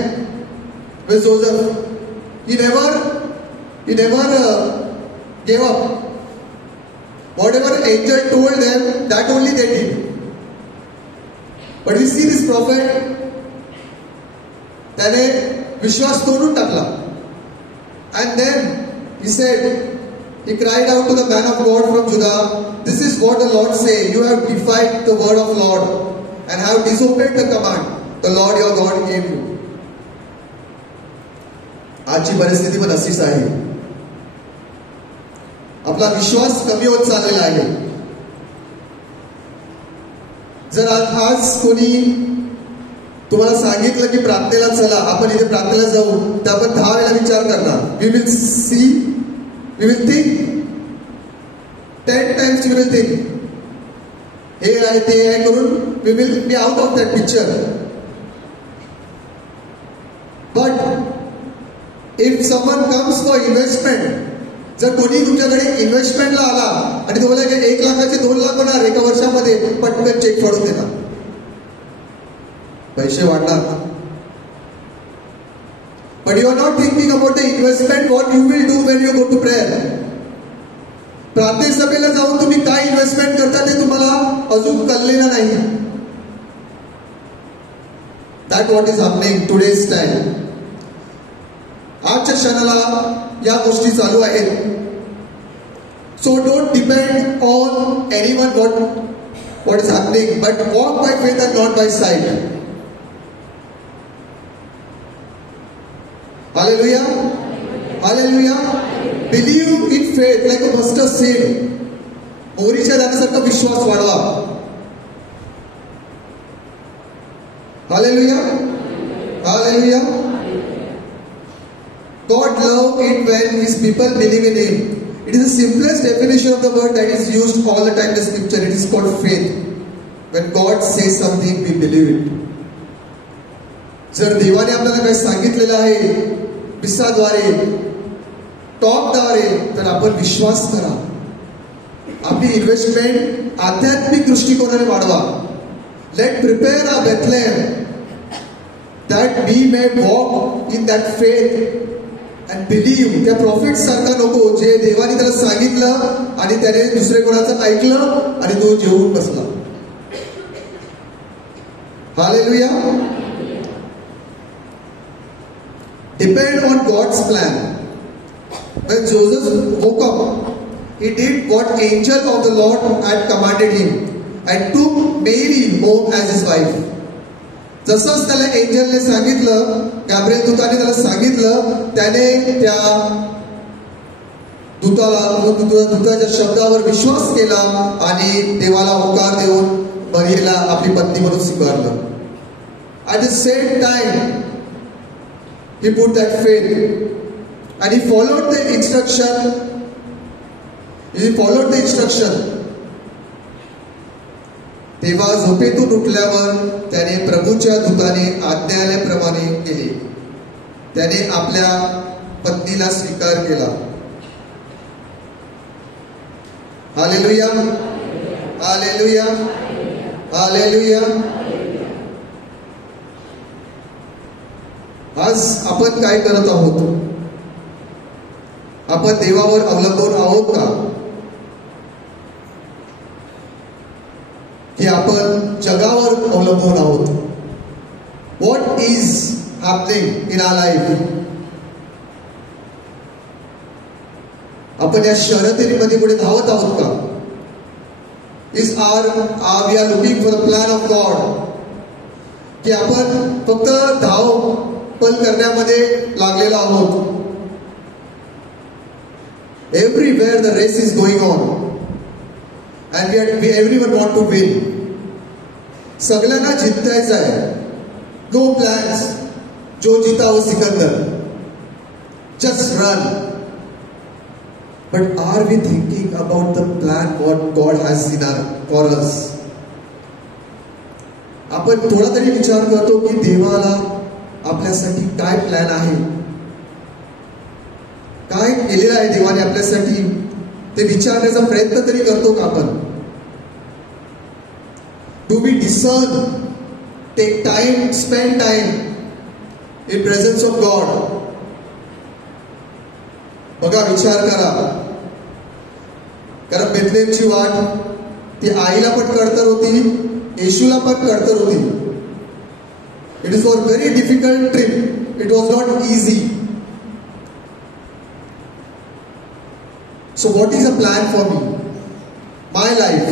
with Joseph. He never gave up. Whatever angel told them, that only they did. But we see this prophet, त्याने विश्वास तोडून टाकला. And then he said, he cried out to the man of God from Judah, this is what the Lord say, you have defied the word of Lord and have disobeyed the command the Lord your God gave you. आजची परिस्थिती पण अशीच आहे. आपला विश्वास कमी होत चाललेला आहे. जर आज कोणी तुम्हाला सांगितलं की प्रार्थनेला चला, आपण इथे प्रार्थनेला जाऊ, तर आपण 10 वेळा विचार करणार. We will think 10 times we will think. हे आहे ते आहे करून we will be out of that picture. comes for investment, जर कोणी तुमच्याकडे इन्व्हेस्टमेंटला आला आणि तुम्हाला 1 लाखाचे 2 लाख होणार एका वर्षामध्ये, पटकन चेक फाडून देणार, पैसे वाढणार. But you are not thinking about the investment, what you will do when you go to prayer. प्रार्थना सभेला जाऊन तुम्ही काय इन्व्हेस्टमेंट करता ते तुम्हाला अजून कळलेलं नाही. That what is happening today's time. आजच्या क्षणाला या गोष्टी चालू आहेत. So don't depend on anyone what is happening, but walk by faith and not by sight. Hallelujah. Hallelujah. Believe in faith like a mustard seed. मोहरीच्या दाण्यासारखा विश्वास वाढवा. Hallelujah. Hallelujah. God loves it when His people believe in Him. It is the simplest definition of the word that is used all the time in the scripture. It is called faith. When God says something, we believe it. जर देवाने आपल्याला काही सांगितलेलं आहे पिसाद्वारे, टॉकद्वारे, तर आपण विश्वास करा. आपली इन्व्हेस्टमेंट आध्यात्मिक दृष्टिकोनाने वाढवा. Let prepare a Bethlehem that we may walk in that faith and believe. त्या प्रॉफिट सारखा नको जे देवाने त्याला सांगितलं आणि त्याने दुसरे कोणाचं ऐकलं आणि तो जेवून बसला. Hallelujah. Depend on God's plan. When Joseph woke up, he did what angel of the Lord had commanded him and took Mary home as his wife. जसंच त्याला एंजलने सांगितलं, गॅब्रिएल दूताने त्याला सांगितलं, त्याने त्या दूताच्या शब्दावर विश्वास केला आणि देवाला होकार देऊन मरियेला आपली पत्नी म्हणून स्वीकारलं. At the same time, he put that faith and he followed the instruction. तेव्हा झोपेतून उठल्यावर त्याने प्रभूच्या दूताने आज्ञाल्याप्रमाणे केले. त्याने आपल्या पत्नीला स्वीकार केला. हालेलुया. हालेलुया. हालेलुया. आज आपण काय करत आहोत? आपण देवावर अवलंबून आहोत का, की आपण जगावर अवलंबून आहोत? What is happening in our life? आपण या शर्यतीमध्ये पुढे धावत आहोत का? We are looking for the plan of God, की आपण फक्त धावपळ करण्यामध्ये लागलेलो आहोत? Everywhere the race is going on and everyone want to win. सगळ्यांना जिंकायचं आहे. No plans. जो जीता वो Sikandar. Just run. But are we thinking about the plan what God has for us? आपण थोडा तरी विचार करतो की देवाला आपल्यासाठी काय प्लॅन आहे, काय केलेलं आहे देवाने आपल्यासाठी, ते विचारण्याचा प्रयत्न तरी करतो का आपण? Do we discern, take time, spend time in presence of God? बघा, विचार करा. कारण बेथलेहमची वाट ती आईला पण कळतर होती, येशूला पण कळतर होती. It is a very difficult trip. It was not easy. So what is a plan for me, my life,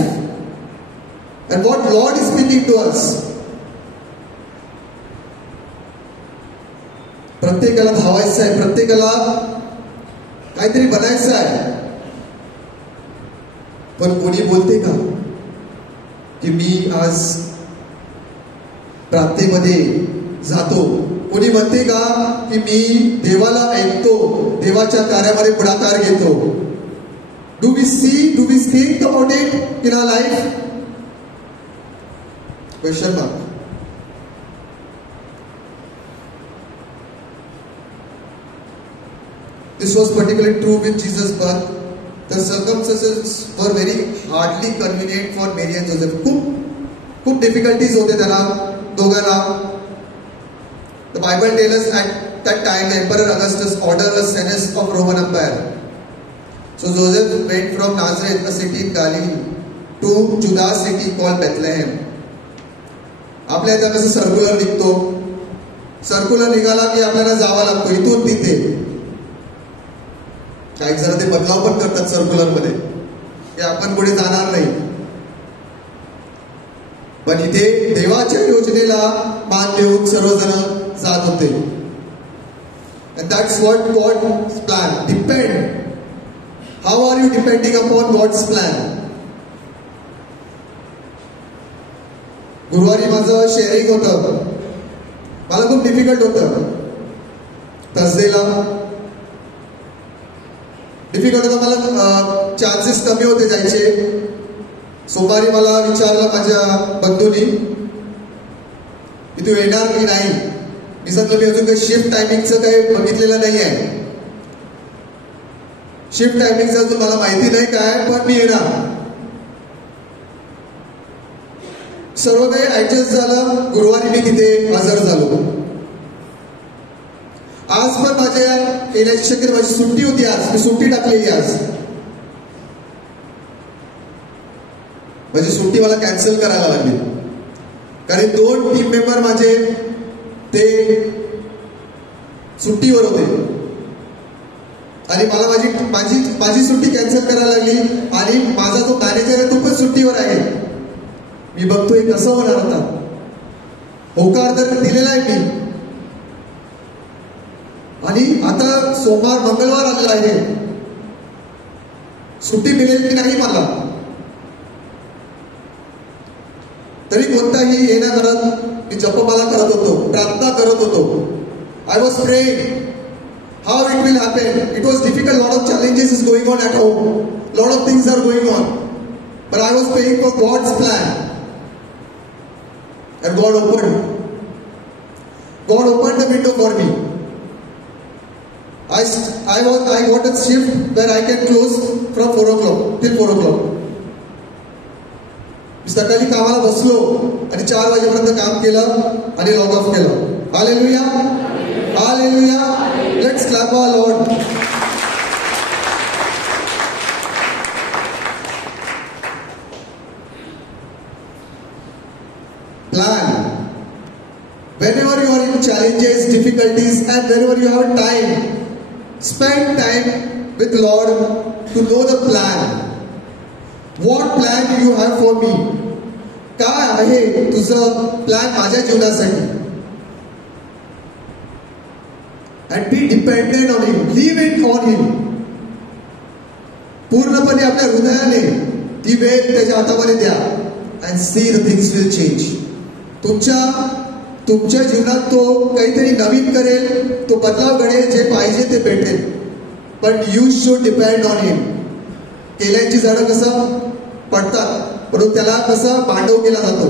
and what Lord is speaking to us? प्रत्येकाला धावायचं आहे, प्रत्येकाला काहीतरी बनायचं आहे. पण कोणी बोलते का की मी आज प्रार्थनेमध्ये जातो? कोणी म्हणते का की मी देवाला ऐकतो, देवाच्या कार्यामध्ये पुढाकार घेतो? Do we think about it in our life? Question mark. This was particularly true with Jesus' birth. The circumstances were very hardly convenient for Mary and Joseph. खूप difficulties होते त्यांना दोघांना. The Bible tells us at that time the Emperor Augustus ordered a census of Roman Empire. So Joseph went from Nazareth, a city in Galilee, to Judah city called Bethlehem. आपल्या इथं कसं सर्क्युलर निघतो, सर्क्युलर निघाला की आपल्याला जावं लागतो इथून तिथे. काही जण ते बदलाव पण करतात सर्क्युलर मध्ये की आपण पुढे जाणार नाही, पण इथे देवाच्या योजनेला मान देऊन सर्वजण जात होते. And that's what God's plan. Depend. How are you depending upon God's plan? गुरुवारी माझं शेअरिंग होतं, मला खूप डिफिकल्ट होतं. थर्सडेला डिफिकल्ट होतं, मला चान्सेस कमी होते जायचे. सोमवारी मला विचारलं माझ्या बंधूंनी की तू येणार की नाही. मी सांगितलं मी अजून काही शिफ्ट टायमिंगचं काही बघितलेलं नाही आहे. शिफ्ट टायमिंगचं अजून मला माहिती नाही काय, पण मी येणार. सर्व काही ऍडजस्ट झालं. गुरुवारी मी तिथे हजर झालो. आज पण माझ्या येण्याची शक्यता, माझी सुट्टी होती आज, मी सुट्टी टाकलेली आज. माझी सुट्टी मला कॅन्सल करायला लागली कारण 2 टीम मेंबर माझे ते सुट्टीवर होते आणि मला माझी सुट्टी कॅन्सल करायला लागली. आणि माझा जो मॅनेजर आहे तो पण सुट्टीवर आहे. मी बघतोय कसं होणार आता. होकार तर दिलेला आहे मी, आणि आता सोमवार मंगळवार आलेला आहे, सुट्टी मिळेल की नाही मला. तरी कोणताही येण्या करत मी जपमाला करत होतो, प्रार्थना करत होतो. I was praying how it will happen. It was difficult. Lot of challenges is going on at home, lot of things are going on, but I was praying for God's plan. And God opened the window for me. I got a shift where I can close from 4 o'clock till 4 o'clock. मी सकाळी कामाला बसलो आणि 4 वाजेपर्यंत काम केलं आणि log off केलं. Hallelujah, hallelujah. Let's clap our Lord. Plan. Whenever you are in challenges, difficulties, and whenever you have time, spend time with Lord to know the plan. What plan do you have for me? काय आहे तुझं प्लॅन माझ्या जीवनासाठी? And be dependent on Him. Leave it on Him. पूर्णपणे आपल्या हृदयाने ती वेळ त्याच्या हातामध्ये द्या. And see the things will change. तुमच्या जीवनात तो काहीतरी नवीन करेल, तो बदलाव घडेल, जे पाहिजे ते भेटेल. पण you should depend on him. केल्यांची झाडं कसं पडतात, परंतु त्याला कसं बांधव केला जातो,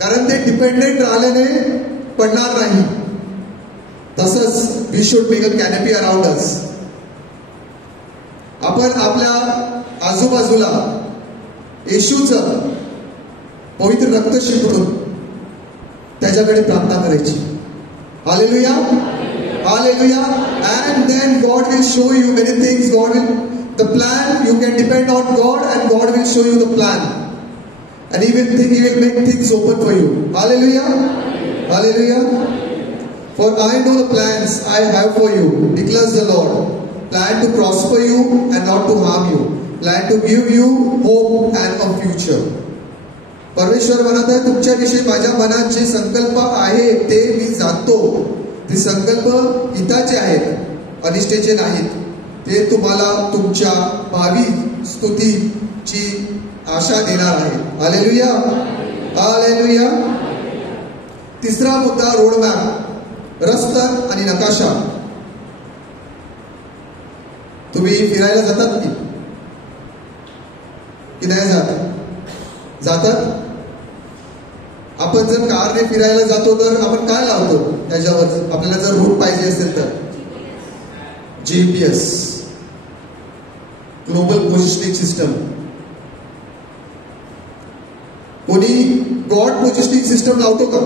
कारण ते डिपेंडेंट राहिल्याने पडणार नाही. तसंच we should make a canopy around us. आपण आपल्या आजूबाजूला येशूचं पवित्र रक्त शिंपडून त्याच्याकडे प्रार्थना करायची. Hallelujah, hallelujah. And then God will show you many things. God will, the plan, you can depend on God and God will show you the plan. And He will make things open for you. Hallelujah, hallelujah. For I know the plans I have for you, declares the Lord. Plan to prosper you and not to harm you. Plan to give you hope and a future. परमेश्वर म्हणत आहे तुमच्याविषयी माझ्या मनात जे संकल्प आहे ते मी जाणतो. ते संकल्प हिताचे आहेत, अनिष्टेचे नाहीत. ते तुम्हाला तुमच्या भावी स्तुतीची आशा देणार आहे. Hallelujah, hallelujah. तिसरा मुद्दा रोड मॅप, रस्ता आणि नकाशा. तुम्ही फिरायला जातात की नाही जातात? आपण जर कारने फिरायला जातो तर आपण काय लावतो त्याच्यावर? आपल्याला जर रूट पाहिजे असेल तर GPS, ग्लोबल पोझिशनिंग सिस्टम. कोणी गॉड पोझिशनिंग सिस्टम लावतो का?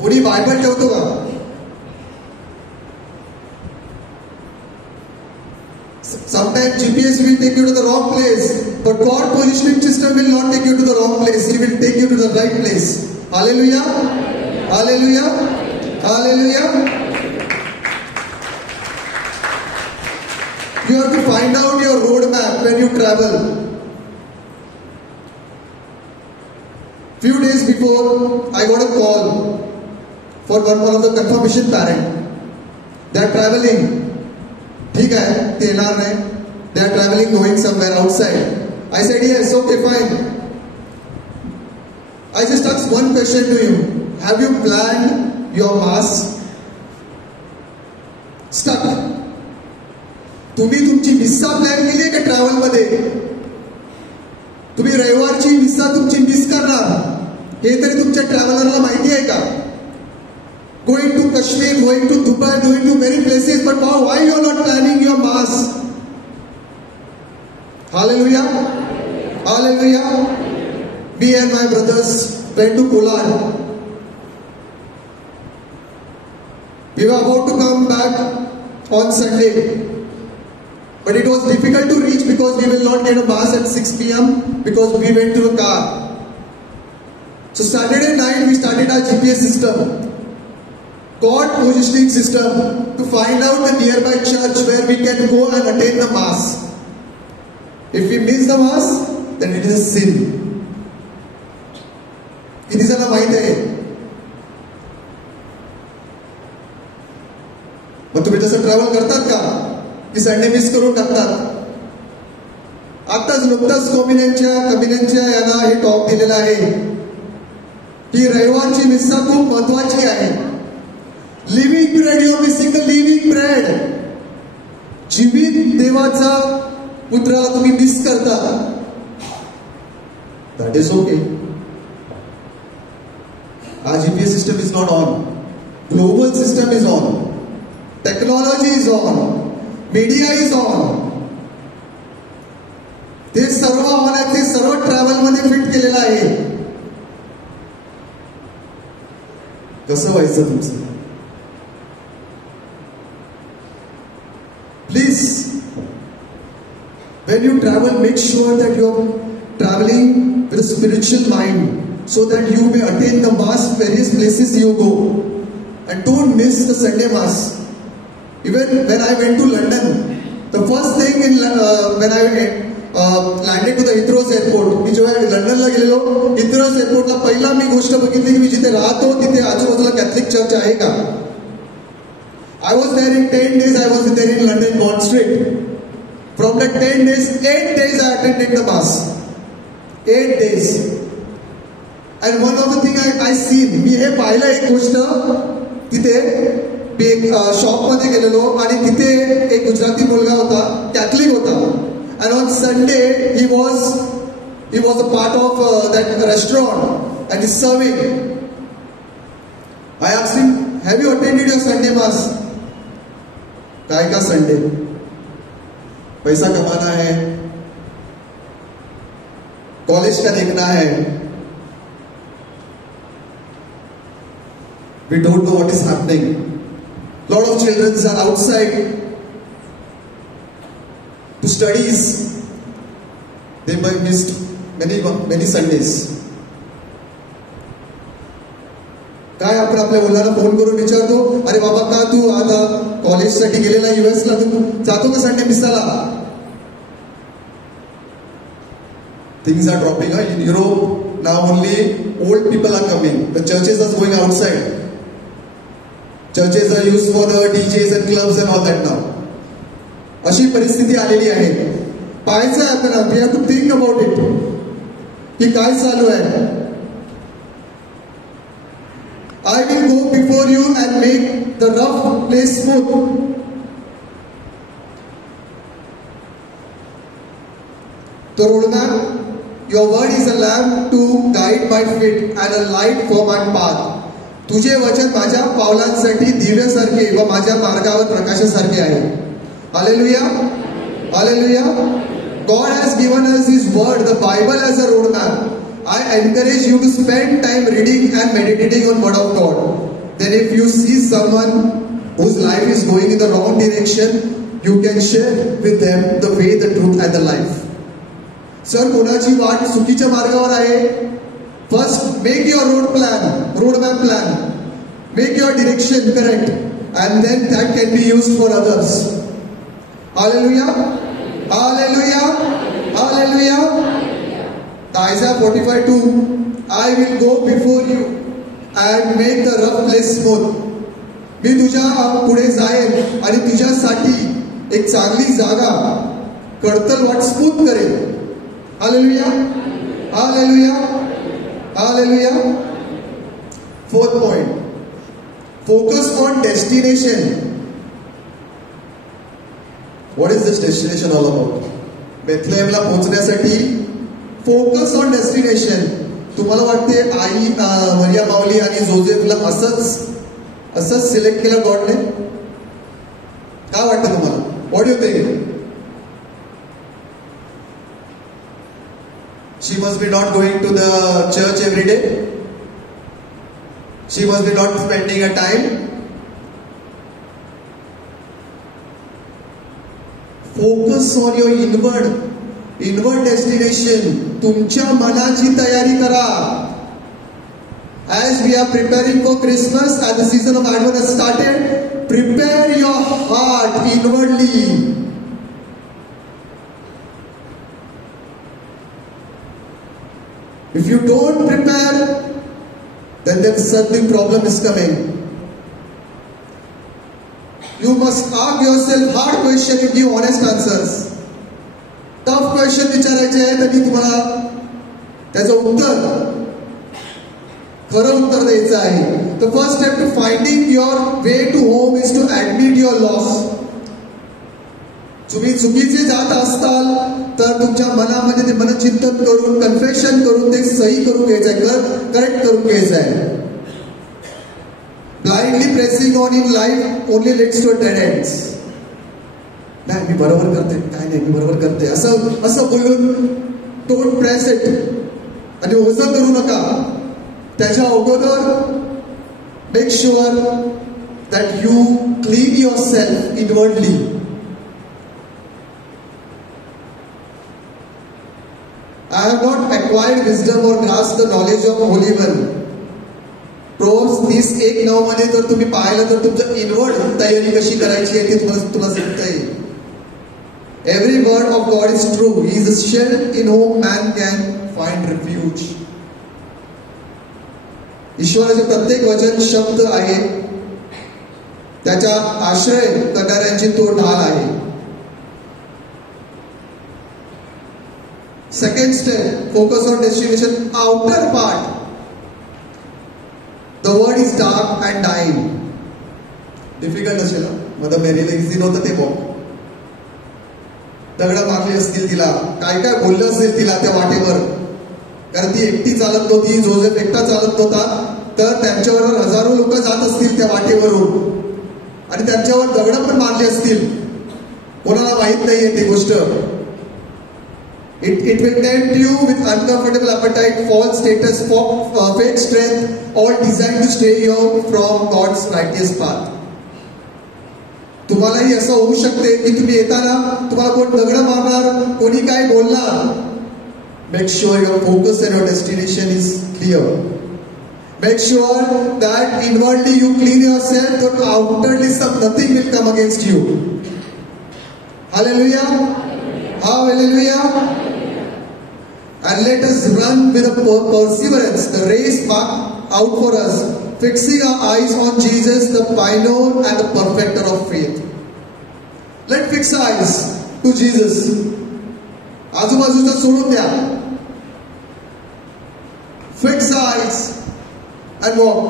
कोणी बायबल ठेवतो का? Sometimes GPS will take you to the wrong place, but God positioning system will not take you to the wrong place. He will take you to the right place. Hallelujah! Hallelujah! Hallelujah! You have to find out your roadmap when you travel. Few days before, I got a call for one of the confirmation parent. They are traveling. ठीक है, ते येणार नाही. They are traveling, going somewhere outside. I said yes, okay, fine. I just asked one question to you. Have you planned your mass? Stuck. तुम्ही तुमची विसा प्लॅन केली आहे का ट्रॅव्हल मध्ये? तुम्ही रविवारची विसा तुमची मिस करणार हे तरी तुमच्या ट्रॅव्हलरला माहिती आहे का? Going to Kashmir, going to Dubai, going to many places, but why you are not planning your mass? Hallelujah! Hallelujah! Me and my brothers went to Kolar. We were about to come back on Sunday, but it was difficult to reach because we will not get a mass at 6 p.m. because we went to the car. So Saturday night we started our GPS system. God positioning system to find out the nearby church where we can go and attend the mass. If we miss the mass, then it is a sin. किती जणांना माहित आहे? मग तुम्ही तसं ट्रॅव्हल करतात का की Sunday miss करून टाकतात? आताच नुकताच कमिन्यांच्या यांना हे टॉक दिलेला आहे की रविवारची मिस्सा खूप महत्वाची आहे. Living bread, you are missing the living bread. जीवित देवाचा पुत्राला तुम्ही मिस करता. That is okay. Our GPS system is not on. Global system is on. Technology is on. Media is on. ते सर्व ऑन आहे. ते सर्व ट्रॅव्हल मध्ये फिट केलेलं आहे. कसं व्हायचं तुमचं? Please, when you travel, make sure that you are traveling with a spiritual mind so that you may attain the mass various places you go. And don't miss the Sunday mass. Even when I went to London, the first thing when I landed to the Heathrow airport, मी जेव्हा लंडनला गेलेलो, Heathrow airportला पहिला मी गोष्ट बघितली की मी जिथे राहतो तिथे आजूबाजूला कॅथलिक चर्च आहे का? I was there in 10 days. I was there in London, Bond Street. From the 10 days, 8 days I attended the mass. 8 days. And one of the thing I seen, मी हे पाहिलं एक गोष्ट तिथे एक शॉप मध्ये गेलेलो आणि तिथे एक गुजराती मुलगा होता, कॅथलिक होता. And on Sunday he was a part of that restaurant and he's serving. I asked him, have you attended your Sunday mass? काय का संडे? पैसा कमाना है, कॉलेज का देखना है. We don't know what is happening. Lot of children are outside to studies. They might missed many Sundays. काय आपण आपल्या मुलांना फोन करून विचारतो, अरे बाबा का तू आता कॉलेजसाठी गेलेला US ला, तू जातो का संडे मिसाला? Things are dropping in Europe now. Only old people are coming. The churches are going outside. Churches are used for the DJs and clubs and all that now. अशी परिस्थिती आलेली आहे. पाहायचं आहे आपल्याला. We have to think about it की काय चालू आहे. I will go before you and make the rough place smooth. The roadmap, your word is a lamp to guide my feet and a light for my path. तुझे वचन माझ्या पावलांसाठी दिव्यासारखे व माझ्या मार्गावर प्रकाशासारखे आहे. Hallelujah, hallelujah. God has given us His word, the Bible as a roadmap. I encourage you to spend time reading and meditating on word of God. Then if you see someone whose life is going in the wrong direction, you can share with them the way, the truth and the life. Sir, कोणाची वाट चुकीच्या मार्गावर आहे? First, make your roadmap plan. Make your direction correct, and then that can be used for others. Hallelujah, hallelujah, hallelujah. Isaiah 45:2. I will go before you and make the rough place smooth. मी तुझ्या पुढे जाईन आणि तुझ्यासाठी एक चांगली जागा, कडतल वाट स्मूथ करेन. Hallelujah, hallelujah, hallelujah. Fourth point, focus on destination. What is this destination all about? बेथलेहमला पोहोचण्यासाठी फोकस ऑन डेस्टिनेशन. तुम्हाला वाटते आई मरिया माऊली आणि जोसेफला असंच सिलेक्ट केलं गॉडने? काय वाटतं तुम्हाला? What you think? She must be not going to the church every day. She must be not spending her time. Focus on your inward destination. तुमच्या मनाची तयारी करा. As we are preparing for Christmas and the season of Advent has started, prepare your heart inwardly. If you don't prepare, then something problem is coming. You must ask yourself hard question and give honest answers. Tough question विचारायचे आहे तरी तुम्हाला त्याचं उत्तर, खरं उत्तर द्यायचं आहे. The first step to finding your way to home is to admit your loss. तुम्ही चुकीचे जात असताल तर तुमच्या मनामध्ये ते मनचिंतन करून, कन्फेशन करून ते सही करून घ्यायचं आहे, करेक्ट करून घ्यायचं आहे. Blindly pressing on in life only lets to dead ends. नाही, मी बरोबर करते, काय नाही, मी बरोबर करते, असं बोलून डोंट प्रेस इट आणि ओझं करू नका. त्याच्या अगोदर make sure that you clean your self inwardly. I have not acquired wisdom or grasped the knowledge of Holy One. Proverbs 30:1-9 मध्ये जर तुम्ही पाहिलं तर तुमचं इनवर्ड तयारी कशी करायची आहे ते तुम्हाला सांगता येईल. Every word of God is true. He is a shelter in whom man can find refuge. ईश्वराचे प्रत्येक वचन शब्द आहे, त्याचा आश्रय करणाऱ्यांची तो ढाल आहे. Second step, focus on destination, outer part. The word is dark and dying. Difficult असेल ना? मग मेरीला इझी नव्हतं ते बघ. दगडा मारली असतील तिला, काय काय बोललं असेल तिला त्या वाटेवर, कारण ती एकटी चालत नव्हती, जोसेफ एकटा चालत नव्हता, तर त्यांच्याबरोबर हजारो लोक जात असतील त्या वाटेवरून आणि त्यांच्यावर दगड पण मारली असतील. कोणाला माहित नाहीये ती गोष्ट. It will tempt you with uncomfortable appetite, false status, fake strength, all designed to stay you from God's righteous path. तुम्हालाही असं होऊ शकते की तुम्ही येताना तुम्हाला कोण दगड मारणार, कोणी काय बोलणार. Make sure your focus and your destination is clear. Make sure that inwardly you clean yourself, so outwardly nothing will come against you. Hallelujah. Hallelujah. And let us run with a perseverance the race marked out for us, fixing our eyes on Jesus, the pioneer and the perfecter of faith. Let's fix our eyes to Jesus. आजूबाजूचं सोडून द्या. Fix our eyes and walk.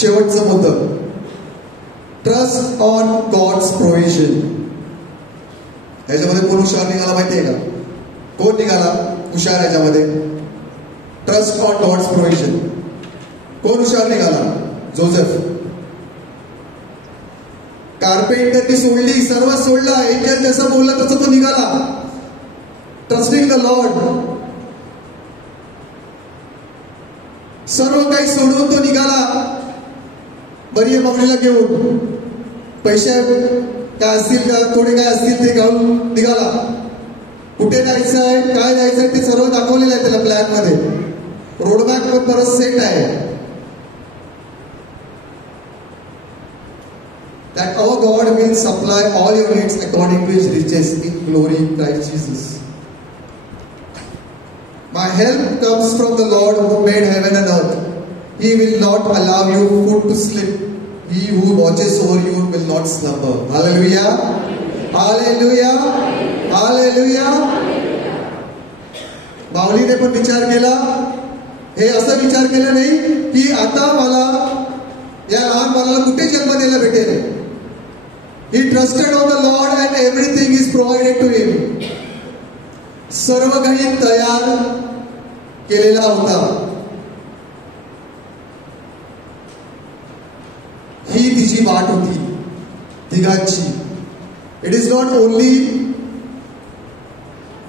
शेवटचं मुद्दा, trust on God's provision. ह्याच्यामध्ये कोण हुशार निघाला माहितीये का? कोण निघाला हुशार ह्याच्यामध्ये? Trust on God's provision. कोण हुशार निघाला? जोसेफ. कार्पेंटरनी सोडली, सर्व सोडला, एंजल जसं बोलला तसं तो निघाला. Trusting the Lord. सर्व काही सोडून तो निघाला मरियम माऊलीला घेऊन. पैसे काय असतील का, थोडे काय असतील ते घेऊन निघाला. कुठे जायचं आहे, काय जायचं आहे ते सर्व दाखवलेलं आहे त्याला प्लॅन मध्ये. रोडमॅप पण परत सेट आहे. That our God will supply all your needs according to His riches in glory in Christ Jesus. My help comes from the Lord who made heaven and earth. He will not allow your foot to slip. He who watches over you will not slumber. Hallelujah. Hallelujah. Hallelujah. माऊलीने पण विचार केला. हे असं विचार केला नाही की आता मला या लहान बाळाला कुठे जन्म द्यायला भेटेल. He trusted on the Lord and everything is provided to him. सर्व काही तयार केलेला होता. ही तिची वाट होती तिघांची. It is not only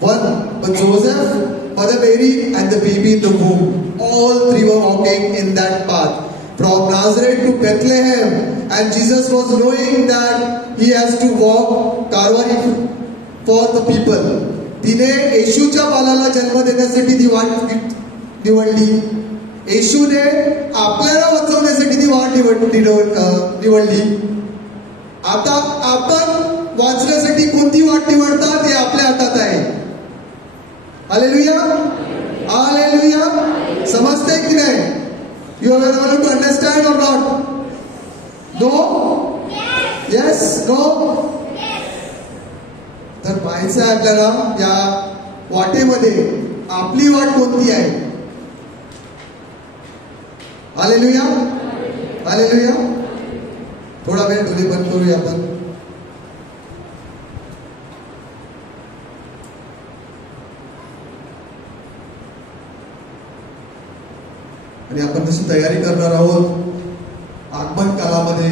one, but Joseph, Mother Mary and the baby in the womb. All three were walking in that path. From Nazareth to Bethlehem, and Jesus was knowing that he has to walk Calvary for the people. तिने येशूच्या बाळाला जन्म देण्यासाठी ती वाट निवडली. येशूने आपल्याला वाचवण्यासाठी ती वाट निवडली. आता आपण वाचण्यासाठी कोणती वाट निवडतात हे आपल्या हातात आहे. हालेलुया. हालेलुया. समजते की नाही? You are able to understand or not? No? Yes? No? तर पाहायचं आहे आपल्याला या वाटेमध्ये आपली वाट कोणती आहे. हालेलुया. हालेलुया. थोडा वेळ डोळे बंद करूया आपण. आणि आपण जशी तयारी करणार आहोत आगमन कालामध्ये,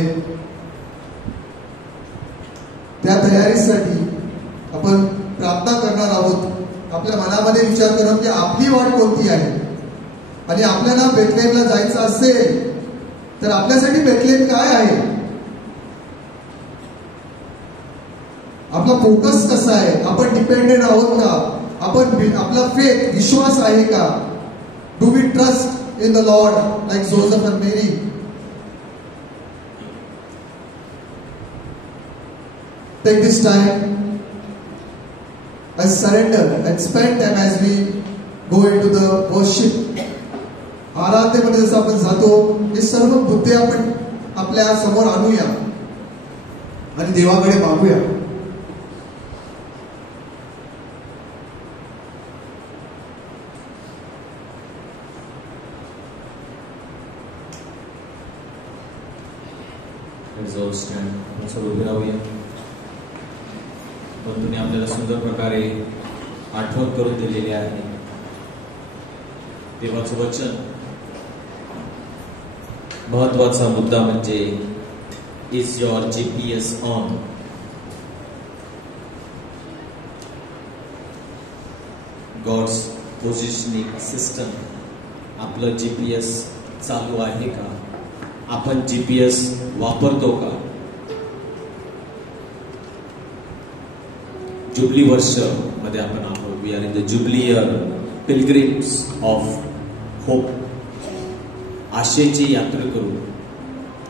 त्या तयारीसाठी आपण प्रार्थना करणार आहोत. आपल्या मनामध्ये विचार करून की आपली वाट कोणती आहे. आणि आपल्याला बेथलेहमला जायचं असेल तर आपल्यासाठी बेथलेहम काय आहे, आपला फोकस कसा आहे, आपण डिपेंडेंट आहोत का, आपण आपला फेथ विश्वास आहे का. Do we trust in the Lord like Joseph and Mary? Take this time and surrender and spend time as we go into the worship. आराधनेमध्ये जसं आपण जातो हे सर्व मुद्दे आपण आपल्या समोर आणूया आणि देवाकडे मागूया. उभे राहूया. बंधूंनी आपल्याला सुंदर प्रकारे आठवण करून दिलेली आहे. देवाचं वचन. महत्वाचा मुद्दा म्हणजे is your GPS on. God's positioning system. आपलं GPS चालू आहे का, आपण GPS वापरतो का. जुबली वर्ष मध्ये आपण आहोत. We are in the jubilee year. Pilgrims of hope. आशेची यात्रेकरू.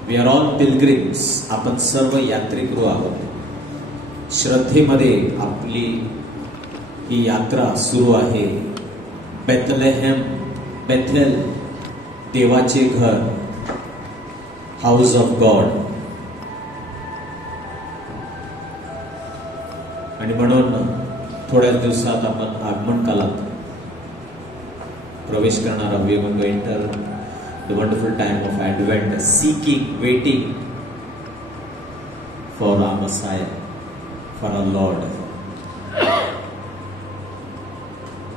We are all pilgrims. आपण सर्व यात्रेकरू आहोत. श्रद्धेमध्ये आपली ही यात्रा सुरू आहे. बेथलेहेम, बेथेल, देवाचे घर, हाऊस ऑफ गॉड. आणि म्हणून थोड्याच दिवसात आपण आगमन कालात प्रवेश करणार आहोत. We are going to enter the wonderful time of Advent, seeking, waiting for our Messiah, for our Lord.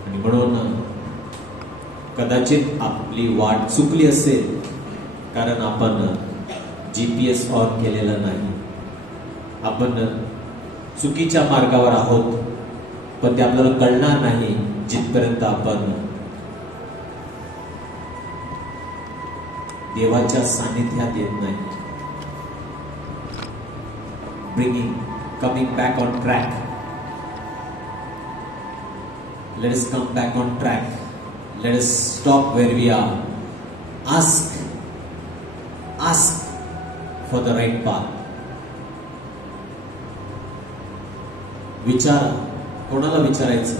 आणि म्हणून कदाचित आपली वाट चुकली असेल कारण आपण GPS ऑन केलेला नाही. आपण चुकीच्या मार्गावर आहोत, पण ते आपल्याला कळणार नाही जिथपर्यंत आपण देवाच्या सानिध्यात येत नाही. coming back on track. Let us come back on track. Let us stop where we are. Ask for the right path. विचार कोणाला विचारायचं?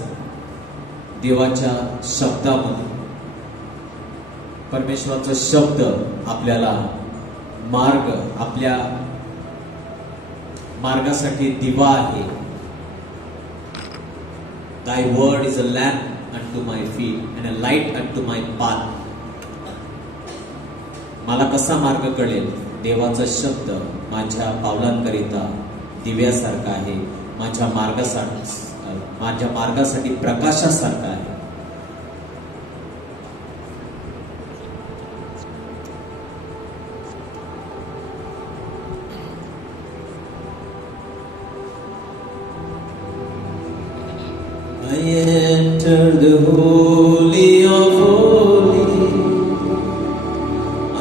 देवाच्या शब्दामध्ये. परमेश्वराचा शब्द आपल्याला मार्ग, आपल्या मार्गासाठी दिवा आहे. Thy word is a lamp unto my feet and a light unto my path. मला कसा मार्ग कळेल? देवाचा शब्द माझ्या पावलांकरिता दिव्यासारखा आहे, माझ्या मार्गासाठी प्रकाशासारखा आहे. I enter the holy of holies.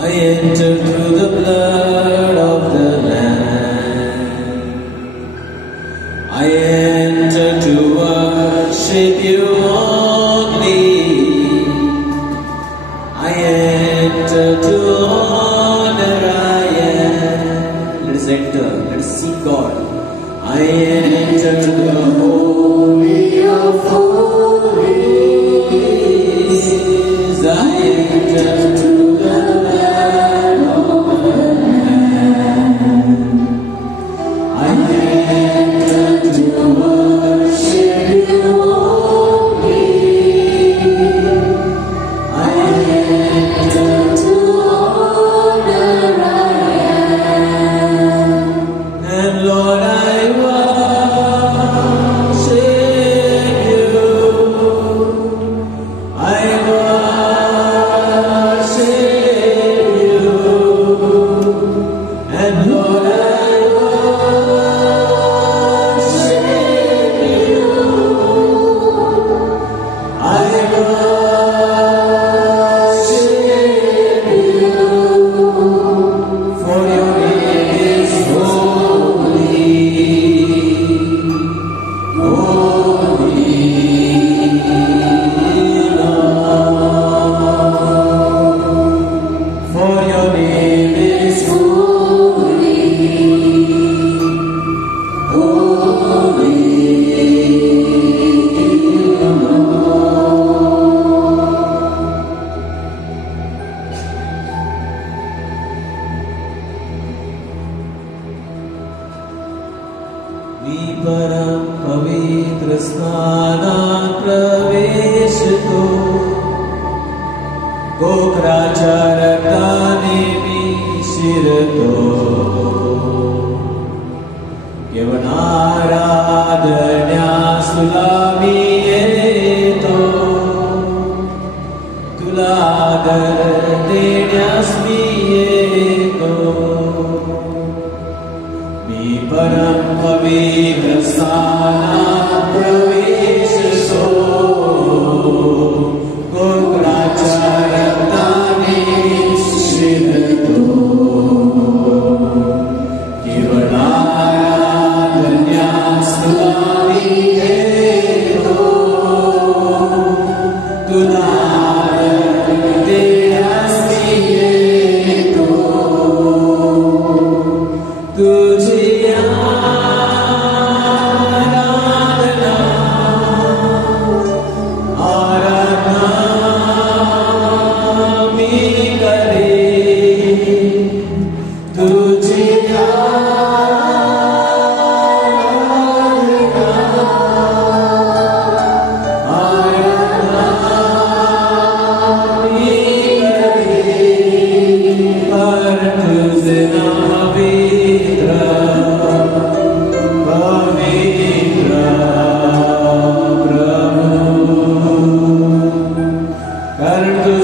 I enter through the blood of the Lamb. I enter to worship you only. I enter to honor I am. Let us enter. Let us seek God. I enter the holy of holies. I enter through the blood of the Lamb. I enter to worship you only. I enter to honor I am. And Lord, I Kartu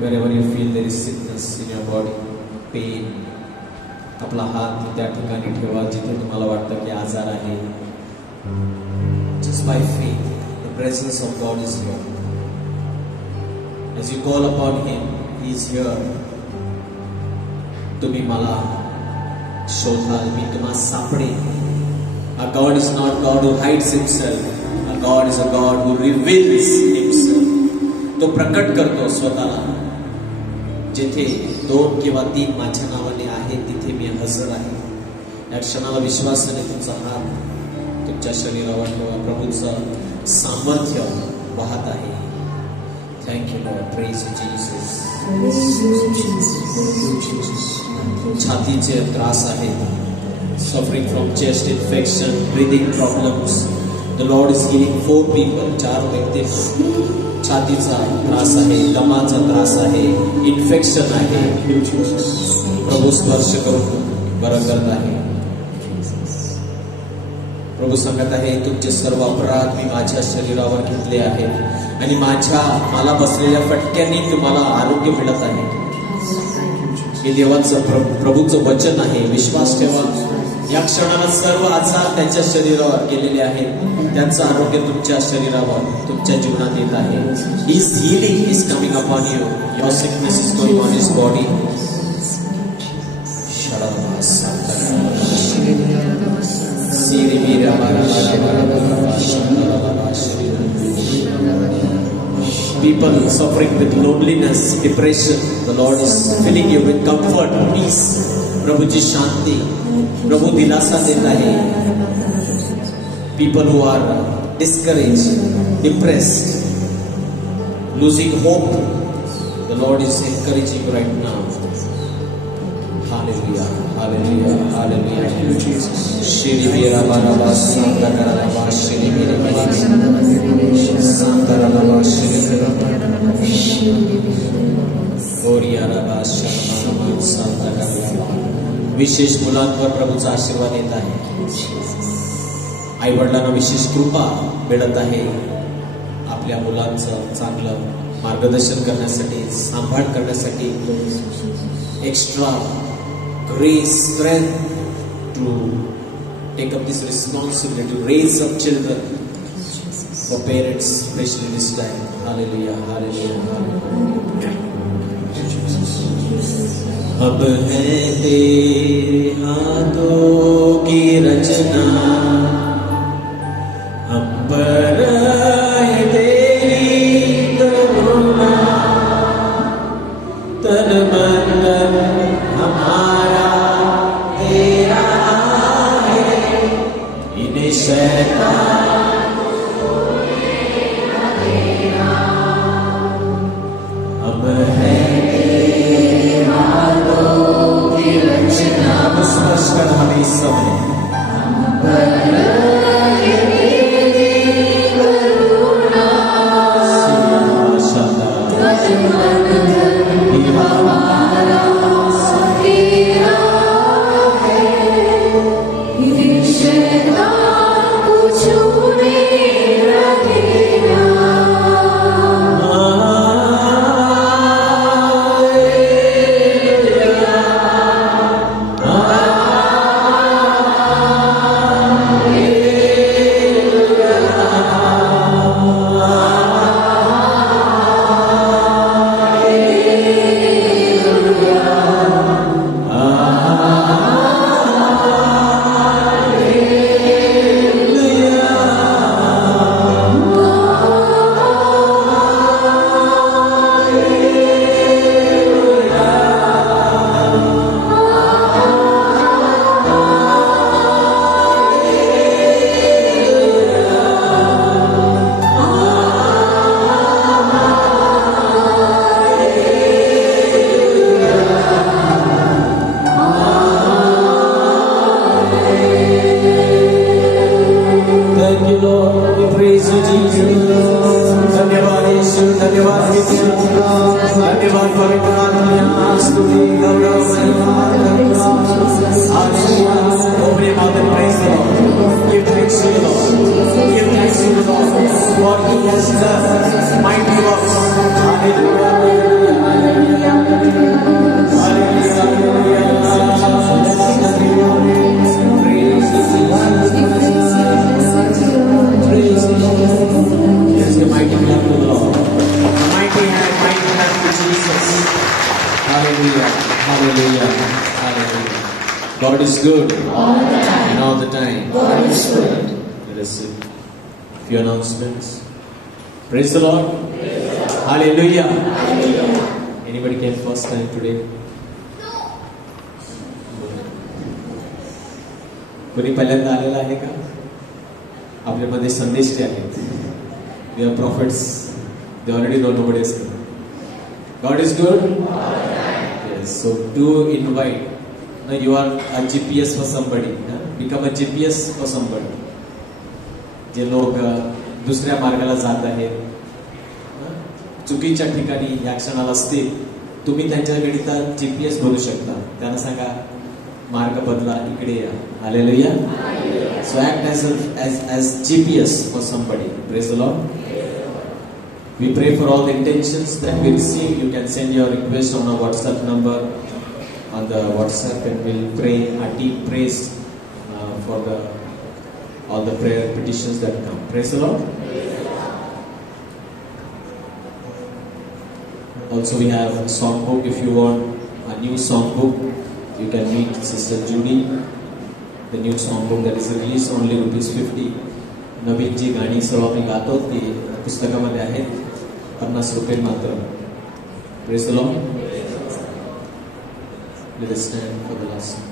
wherever you feel there is sickness in your body, pain, आपला हात त्या ठिकाणी ठेवा जिथे तुम्हाला वाटतं की आजार आहे. Just by faith, the presence of God is here. As you call upon Him, He is here. तुम्ही मला शोधाल, मी तुम्हाला सापडेन. Our God is not God who hides Himself. Our God is a God who reveals Himself. तो प्रकट करतो स्वतःला. जिथे 2 किंवा 3 माझ्या नावाने आहे तिथे मी हजर आहे. या क्षणाला विश्वासाने तुमचा हात तुमच्या शरीरावर ठेवा. प्रभूचं सामर्थ्य वाहत आहे. Thank you lord. Praise Jesus. छातीचे त्रास आहेत. Suffering from chest infection, breathing problems. The Lord is healing 4 people. 4 व्यक्ती छातीचा त्रास आहे, दमाचा त्रास आहे, इन्फेक्शन आहे. प्रभू स्पर्श करून बरं करत आहे. प्रभू सांगत आहे तुमचे सर्व अपराध मी माझ्या शरीरावर घेतले आहेत आणि मला बसलेल्या फटक्यांनी तुम्हाला आरोग्य मिळत आहे. हे देवाचं प्रभूचं वचन आहे. विश्वास ठेवा. या क्षणाला सर्व आजार त्यांच्या शरीरावर गेलेले आहेत. त्यांचं आरोग्य तुमच्या शरीरावर तुमच्या जीवनात येत आहे. His healing is coming upon you. Your sickness is going on His body. People suffering with loneliness, depression, the Lord is filling you with comfort, peace. प्रभूची शांती, प्रभू दिलासा देत आहे. People who are discouraged, depressed, losing hope, the Lord is encouraging you right now. Hallelujah, hallelujah, hallelujah. Thank you, Jesus. Shri Vira Baraba Santa Karaba Shri Vira Baraba Santa Karaba Shri Vira Gloria Rabba Sharma Santa Karaba. विशेष मुलांवर प्रभूचा आशीर्वाद येत आहे. आई वडिलांना विशेष कृपा मिळत आहे. आपल्या मुलांचं चांगलं मार्गदर्शन करण्यासाठी, सांभाळ करण्यासाठी extra grace, strength to take up this responsibility to raise up children for parents, especially this time. Hallelujah, hallelujah, hallelujah. अब है तेरे हाथों की रचना, हम पर है तेरी करुणा, तन मन हमारा तेरा है, इन्हें शैतान को मेरा देना। अब है तेरे हाथों की रचना, स्पर्श कर हमें इस समय, हम पर है तेरी करुणा, तन मन हमारा तेरा है, इन्हें शैतान को छूने न देना। धन्यवाद यीशु, धन्यवाद यीशु, धन्यवाद पवित्र आत्मा, स्तुति गौरव महिमा धन्यवाद। Open your mouth and praise the Lord. Give thanks to the Lord. Give thanks to the Lord. What He has done, mighty works. Hallelujah. hands. Hallelujah. Hallelujah. Hallelujah. God is good. All the time. And all the time. God is good. Let us see a few announcements. Praise the Lord. Hallelujah. Hallelujah. Anybody came first time today? कोणी पहिल्यांदा आलेला आहे का? आपल्यामध्ये संदेश जे आहेत, we are prophets. They already know nobody is good. God is good. Yes. So do invite. Now you are a GPS for somebody. Become a GPS for somebody. जे लोक दुसऱ्या मार्गाला जात आहेत, चुकीच्या ठिकाणी या क्षणाला असतील, तुम्ही त्यांच्याकरिता GPS बनू शकता. त्यांना सांगा मार्ग बदला, इकडे या. Hallelujah. So act as GPS for somebody. Praise the Lord. We pray for all the intentions that we receive. You can send your request on our WhatsApp number on the WhatsApp, and we'll pray. Our team prays for all the prayer petitions that come. Praise the Lord. Also, we have a songbook. If you want a new songbook, you can meet Sister Judy. The new songbook that is released only ₹50. नवीन जी गाणी सर्व आम्ही गातो ती पुस्तकामध्ये आहेत, ₹50 मात्र. Praise the Lord. Let us stand for the last song.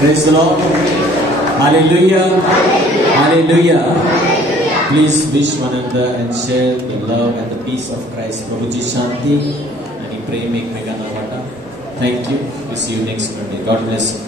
Praise the Lord. Hallelujah. Hallelujah. Please wish one another and share the love and the peace of Christ. Prabhuji Shanti. And he pray make Megana Vata. Thank you. We see you next Monday. God bless you.